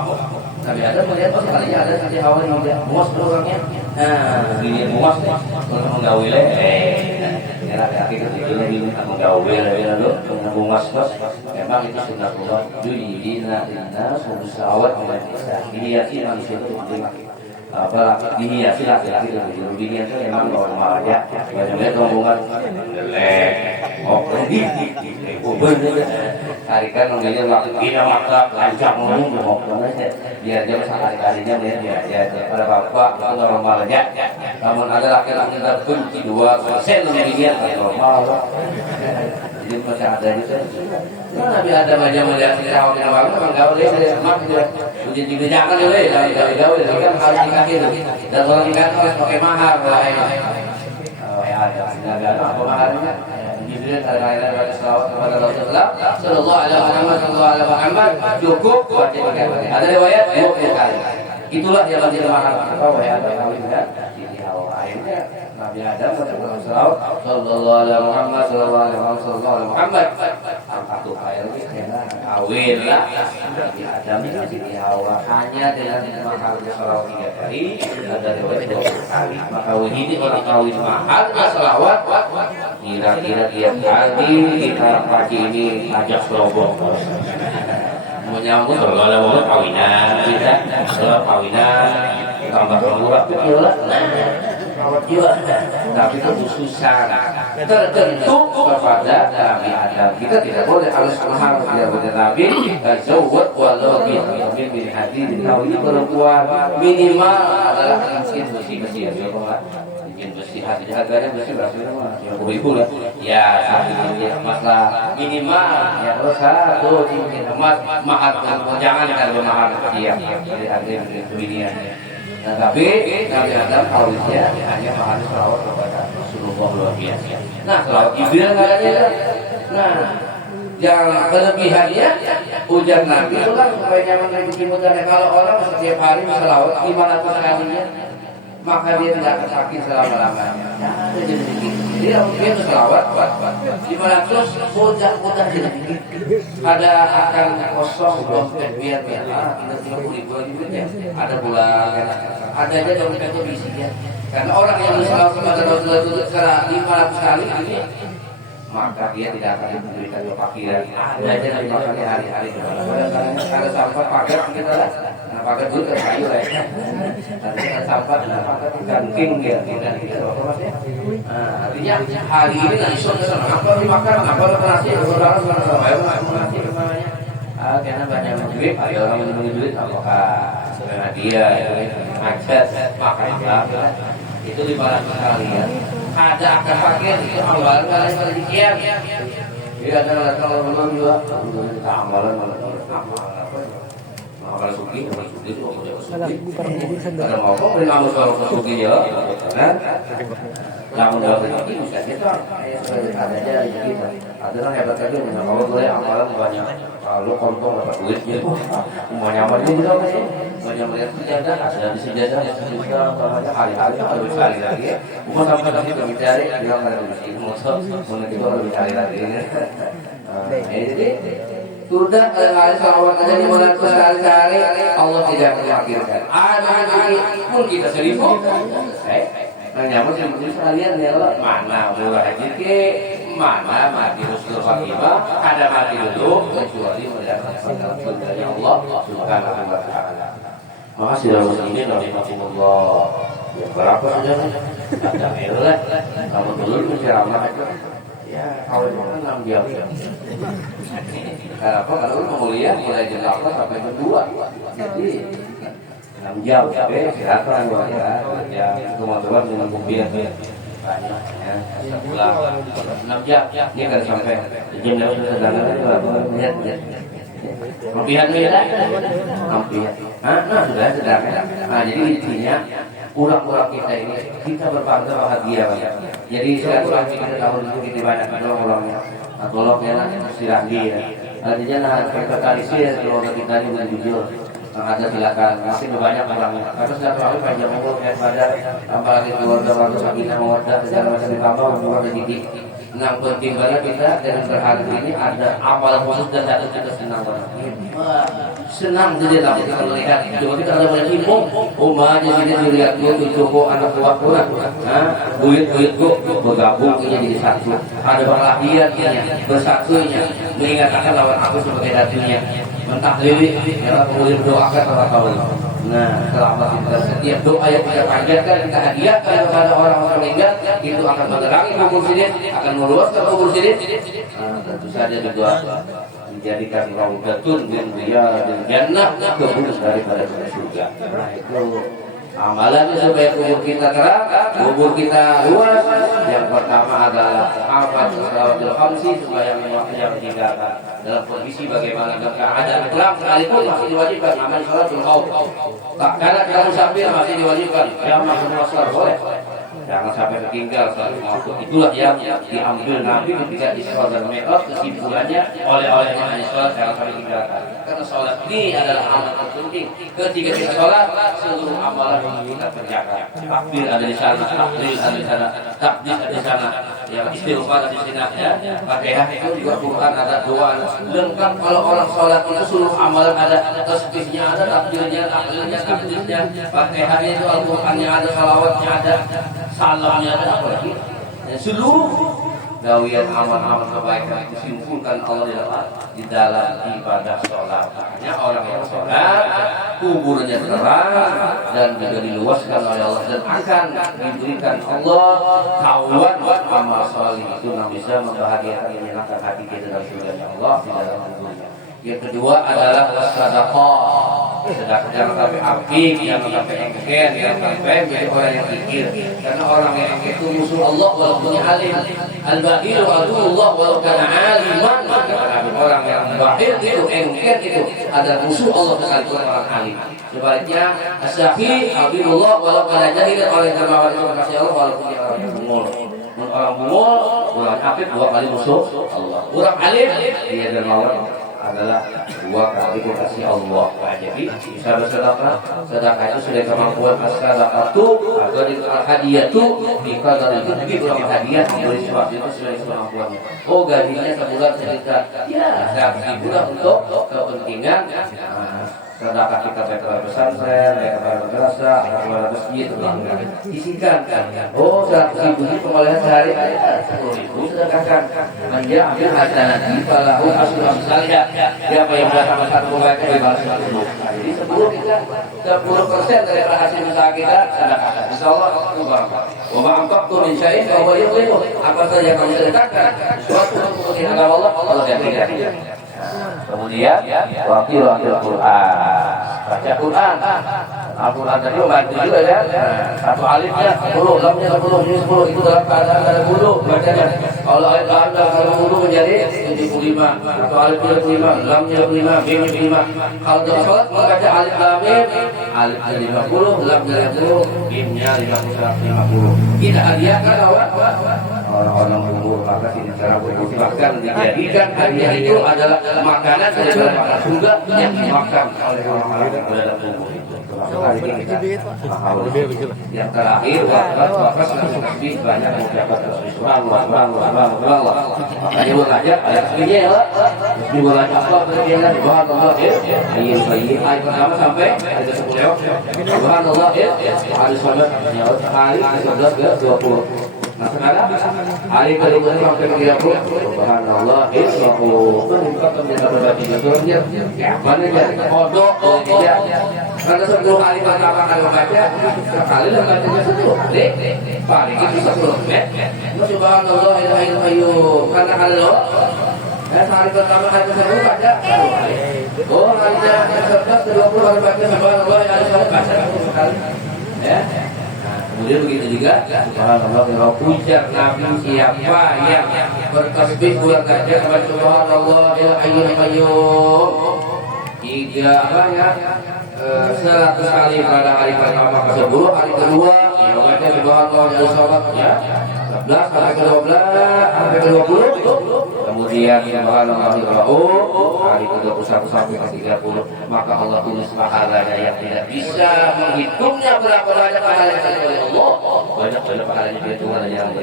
Nabi Adam melihat sekalinya ada nanti Hawa yang dia muas orangnya. Nah, dia muas nih, kalau menggawil hati-hati ketika ini menggawil lalu muas memang itu sunatullah duyidina inna subsawat dihiasi manusia itu dihiasi laki-laki dulunya itu memang normal aja banyak rombongan tarikan mengalir waktu kita maka lancar ngomong biar dia sekali-kalinya ya pada bapak itu normal aja namun ada laki-laki terkunci 2% lebih normal jadi masih ada juga Nabi Adam aja melihat Hawa bin Hawa memang gaul dia dari emak dia uji dibedakan dia dari gaul dia kan harus dikasih dan kalau dikasih harus pakai mahar ada apa maharnya Jibril kali-kali pada selawat kepada Rasulullah sallallahu alaihi Muhammad cukup baca 3 kali ada riwayat 20 kali itulah yang menjadi mahar apa ya ada kawinnya di Hawa akhirnya Nabi Adam pada selawat sallallahu alaihi Muhammad sallallahu alaihi Muhammad satu air karena awil lah Nabi Adam di Hawa hanya dengan mahar selawat 3 kali ada riwayat 20 kali maka ini orang kawin maharnya selawat kira-kira tiap hari kita pagi ini ajak serobong menyambut kalau kawinan kita kawinan tambah murah lah tapi itu susah tertentu kepada Nabi Adam kita tidak boleh harus mahal dia benar Nabi zawwad walau bin hadi ini perempuan minimal adalah miskin bersih ya bikin bersih hati harganya bersih berapa ya ibu lah ya satu masalah minimal ya kalau satu mungkin emas mahal jangan kalau mahal dia dari harga dunia nah tapi Nabi Adam kawinnya hanya mahal selawat kepada Rasulullah luar biasa nah selawat Jibril katanya nah yang kelebihannya ujar Nabi itu kan supaya nyaman dari kemudian kalau orang setiap hari selawat 500 kalinya maka dia tidak akan sakit selama-lamanya. Jadi dia itu selawat 500 mudah jadi ada akan kosong dompet biar kita 30.000 juga ya. Ada bulan ada aja dompet itu diisinya. Karena orang yang berselawat kepada Rasulullah itu secara 500 kali ini maka dia tidak akan diberikan kefakiran. Ada aja dari makannya hari-hari. Ada sampah pagar kita lah. Nah pagar juga kayu lah. Nanti ada sampah, ada pagar ganting ya. Artinya hari ini nanti sore apa dimakan, apa nasi, nasi namanya. Karena banyak duit, ada orang yang punya duit, apakah sebenarnya dia macet makan itu 500 kali ya. Ada akan pakai itu amalan kalian pada dikiam. Jadi ada kalau belum juga kita amalan amalan suki itu ada mau kok beri amal kalau suki ya kan namun dalam ini bisa kita ada aja kita ada orang hebat aja kalau boleh amalan banyak kalau kontong dapat duit gitu mau nyaman juga sih banyak melihat sejadah ada di sejadah yang juga banyak hari-hari harus cari lagi bukan sampai kami mencari bilang ada miskin mau itu lebih cari lagi jadi sudah kali selawat aja 500 kali Allah tidak mengakhirkan ada pun kita seribu namun yang penting sekalian ya mana mulai ke mana mati Rasul Fatimah ada mati dulu kecuali mendapatkan surganya Allah Subhanahu wa taala. Makasih ya muslimin rahimakumullah. Ya berapa saja ada lah. Kamu dulu menceramah aja. Ya kalau itu kan 6 jam. Kenapa? Kalau mau lihat mulai jam 8 sampai jam 2. Jadi 6 jam sampai silakan ya teman-teman dengan kumpul banyak ya pulang 6 jam ini kan sampai jam yang sudah sedangkan lihat Mampihan nah sudah sedangkan jadi intinya kurang-kurang kita ini kita berbangga bahagia jadi silaturahmi kita tahun itu kita banyak tolong-tolongnya tolong ya silahkan Artinya nah terkalisir kalau kita ini jujur. Ada silakan, masih banyak orangnya. Karena sudah terlalu panjang umur ya pada apalagi keluarga sakinah mawaddah secara masih ditambah umur rezeki. Nah, penting banget kita dengan berhari ini ada amal khusus dan satu kita senang banget. Senang jadi tapi kita melihat coba kita ada banyak ibu, rumah aja sini dilihat gua cucu anak buah kurang, duit gua bergabung jadi satu. Ada berlahiannya, bersatunya, mengingatkan lawan aku sebagai datunya. Mentahlili adalah kemudian doakan orang kawan. Nah, selama kita setiap doa yang kita panjatkan, kita hadiahkan kepada orang-orang meninggal, itu akan menerangi kubur sidin, akan meluaskan kubur sidin. Nah, tentu saja juga menjadikan raudatun min riyadil jannah, kebun daripada surga. Nah, itu amalannya supaya kubur kita terang, kubur kita luas. Yang pertama adalah amal salawatul khamsi supaya yang ditinggalkan dalam kondisi bagaimana dalam keadaan terang sekalipun masih diwajibkan amal salawatul khauf. Tak karena kita musafir masih diwajibkan ya masuk masar boleh. Jangan sampai tertinggal salat maut. Itulah yang diambil Nabi ketika Isra dan Mi'raj, kesimpulannya oleh-olehnya hanya salat jangan sampai tinggalkan. Karena salat ini adalah amal terpenting. Ketika kita salat, seluruh amalan kita kerjakan. Takbir ada di sana, tahlil ada di sana, takbir ada di sana, ya istighfar ada di sana, ya. Fatihah itu juga Quran ada, doa lengkap. Kalau orang salat itu seluruh amalan ada, tasbihnya ada, takbirnya, tahlilnya, takbirnya, Fatihahnya itu Al-Qur'annya ada, salawatnya ada, salamnya ada, apa lagi? Seluruh gawian amal-amal kebaikan disimpulkan Allah di dalam ibadah sholat. Makanya orang yang sholat kuburnya terang dan juga diluaskan oleh Allah dan akan diberikan Allah kawan amal salih itu yang bisa membahagiakan menyenangkan hati kita dalam surga Allah di dalam kuburnya. Yang kedua adalah sedekah. Sedekah jangan sampai aktif, jangan sampai engker, jangan sampai menjadi orang yang kikir. Karena orang yang engker itu musuh Allah walaupun alim. Al-bakhil Allah walau kana aliman. Orang yang bakhil itu engker itu adalah musuh Allah sekalipun orang alim. Sebaliknya as-sakhi abidullah walau kana jahil, oleh karena itu kasih Allah walaupun dia orang yang bungul. Orang bungul, orang aktif dua kali musuh Allah. Orang alim dia dermawan adalah dua kali kasih Allah. Jadi bisa bersedekah. Sedekah itu sudah kemampuan as-sadaqatu atau al-hadiyatu jika dari itu orang hadiah diberi sesuatu itu sudah kemampuannya. Oh gajinya sebulan sejuta, ya 100.000 untuk kepentingan sedekah kita baik kepada pesantren, baik kepada madrasah, kepada masjid, isikan. Oh 100.000 itu pengolahan sehari ada 10.000 sedekahkan. Manja ambil hasanah falahu asyru amsalha. Siapa yang sama satu kebaikan dibalas 10. Jadi 10% dari hasil usaha kita sedekahkan. Insyaallah itu barokah. Wa ma anfaqtu min syai'in fa huwa yukhlifu. Apa saja kamu sedekahkan sesuatu untuk kepentingan Allah, Allah gantikan. Kemudian waqira'atul Quran, baca Quran. Al-Quran tadi membantu juga ya. Satu alifnya 10, lamnya 10, ini 10 itu dalam keadaan ada bulu bacanya. Kalau ayat lamnya kalau bulu menjadi 75, satu alif 25, lamnya 25, mimnya 5. Kalau dalam salat membaca alif lam mim, alifnya 50, lamnya 50, mimnya 50. Kita hadiahkan orang-orang umur maka sini cara berbuat bahkan dijadikan hadiah itu adalah makanan dari makanan surga yang dimakan oleh orang-orang yang berada dalam kubur itu. Yang terakhir bapak lebih banyak mengucapkan subhanallah. Makanya belajar ayat ini ya lah. Dibelajar apa berkenan subhanallah ayat pertama sampai ayat ke-10. Subhanallah harus sampai hari ke-11 ke 20. Nah sekarang hari ke-20 sampai ke-30 subhanallah islahu kita berbagi surahnya mana jadi kodok tidak karena 10 hari pertama kali membaca sekali lah bacanya 10 kali paling itu 10 subhanallah ilahil qayyum karena kalau hari pertama hari ke-10 baca oh harinya ke-11 ke-20 hari baca subhanallah ilahil qayyum baca sekali ya. Kemudian begitu juga subhanallah kalau ujar Nabi siapa yang bertasbih bulan gajah kepada subhanallah ya hayyul qayyum 100 kali pada hari pertama ke-10, hari kedua baca subhanallah ya salat ya 11 sampai ke-12 sampai ke-20. Kemudian kemudian subhanallah hari ke-21 sampai ke-30, maka Allah tulis pahalanya yang tidak bisa menghitungnya berapa banyak pahala yang diberi oleh Allah. Banyak pahalanya dia Tuhan yang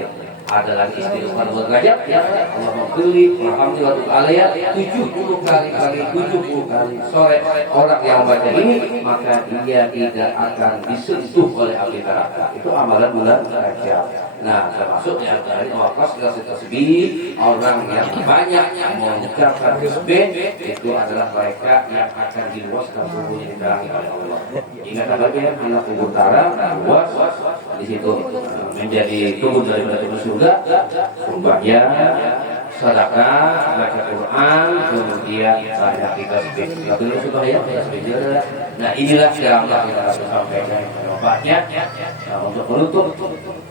ada lagi istighfar buat gajah ya Allah memberi alhamdulillah alaiya 70 kali 70 kali sore orang yang baca ini maka dia tidak akan disentuh oleh api neraka. Itu amalan bulan Rajab. Nah, termasuk yang dari wakas tasbih orang yang banyak mengucapkan tasbih itu adalah mereka yang akan diluaskan tubuhnya di dalam oleh Allah. Ingat aja anak utara luas di situ menjadi tubuh daripada tubuh surga, sembahyang, sedekah, baca Quran, kemudian banyak kita sebut sudah ya, nah inilah ceramah kita sampaikan obatnya. Nah, untuk menutup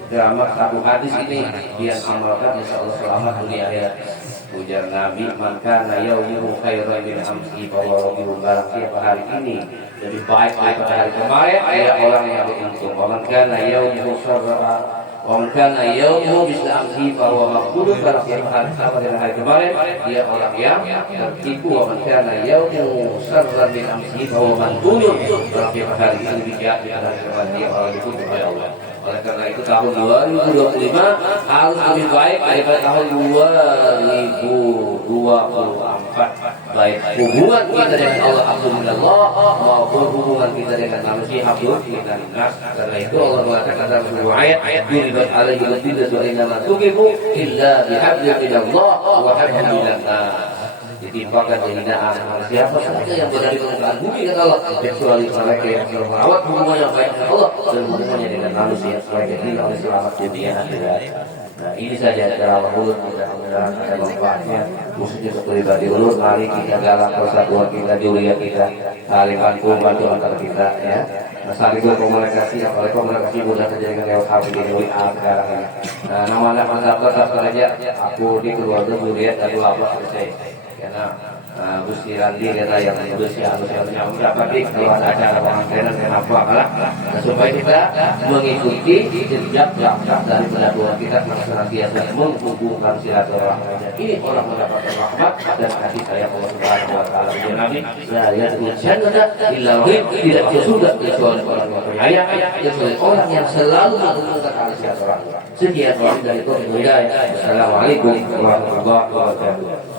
ceramah satu hadis ini biar amalkan insyaallah selamat dunia akhirat. Ujar Nabi, maka yaumuhu khairan min amsi, bahwa barang siapa hari ini lebih baik daripada hari kemarin, dia orang yang beruntung. Wa man kana yaumuhu syarra wa kana yawmu misla amsi bahwa maqbulun, barang siapa hari sama dengan hari kemarin, dia orang yang tertipu. Wa man kana yawmu syarran min amsi bahwa maqbulun, barang siapa hari ini lebih jahat dari hari kemarin, dia orang dikutuk oleh Allah. Oleh karena itu tahun 2025 harus lebih baik daripada tahun 2024, baik hubungan kita dengan Allah alhamdulillah maupun hubungan kita dengan manusia alhamdulillah. Karena itu Allah mengatakan dalam sebuah ayat diribat alaihi wa bidatu inama tuqifu illa bihablin minallah wa hablin minannas. Ditimpakan kehinaan siapa saja yang berada di permukaan bumi kata Allah, kecuali mereka yang merawat hubungan yang baik dengan Allah dan hubungannya dengan manusia supaya jadi oleh selamat dunia akhirat. Nah, ini saja ceramah Ulun, mudah-mudahan ada manfaatnya khususnya untuk pribadi Ulun. Mari kita galak persatuan kita, julia kita, saling bantu antara kita ya. Nah, saling berkomunikasi, apalagi komunikasi mudah terjadi dengan lewat HP di WA sekarang ini. Nah, nama-nama tetap saja aku di keluarga Juliet dan Lapa selesai. Karena Gusti Randi kita yang berusia yang berapa kalau ada acara pengantinan kenapa kalah, supaya kita mengikuti jejak dari Tuhan kita senantiasa menghubungkan silaturahmi. Ini orang mendapatkan rahmat dan kasih sayang Allah Subhanahu Wa Taala. Nabi ya jannah illa tidak sesudah kecuali orang yang percaya, kecuali orang yang selalu menghubungkan silaturahmi. Sekian dari Tuhan Hidayah. Assalamualaikum warahmatullahi wabarakatuh.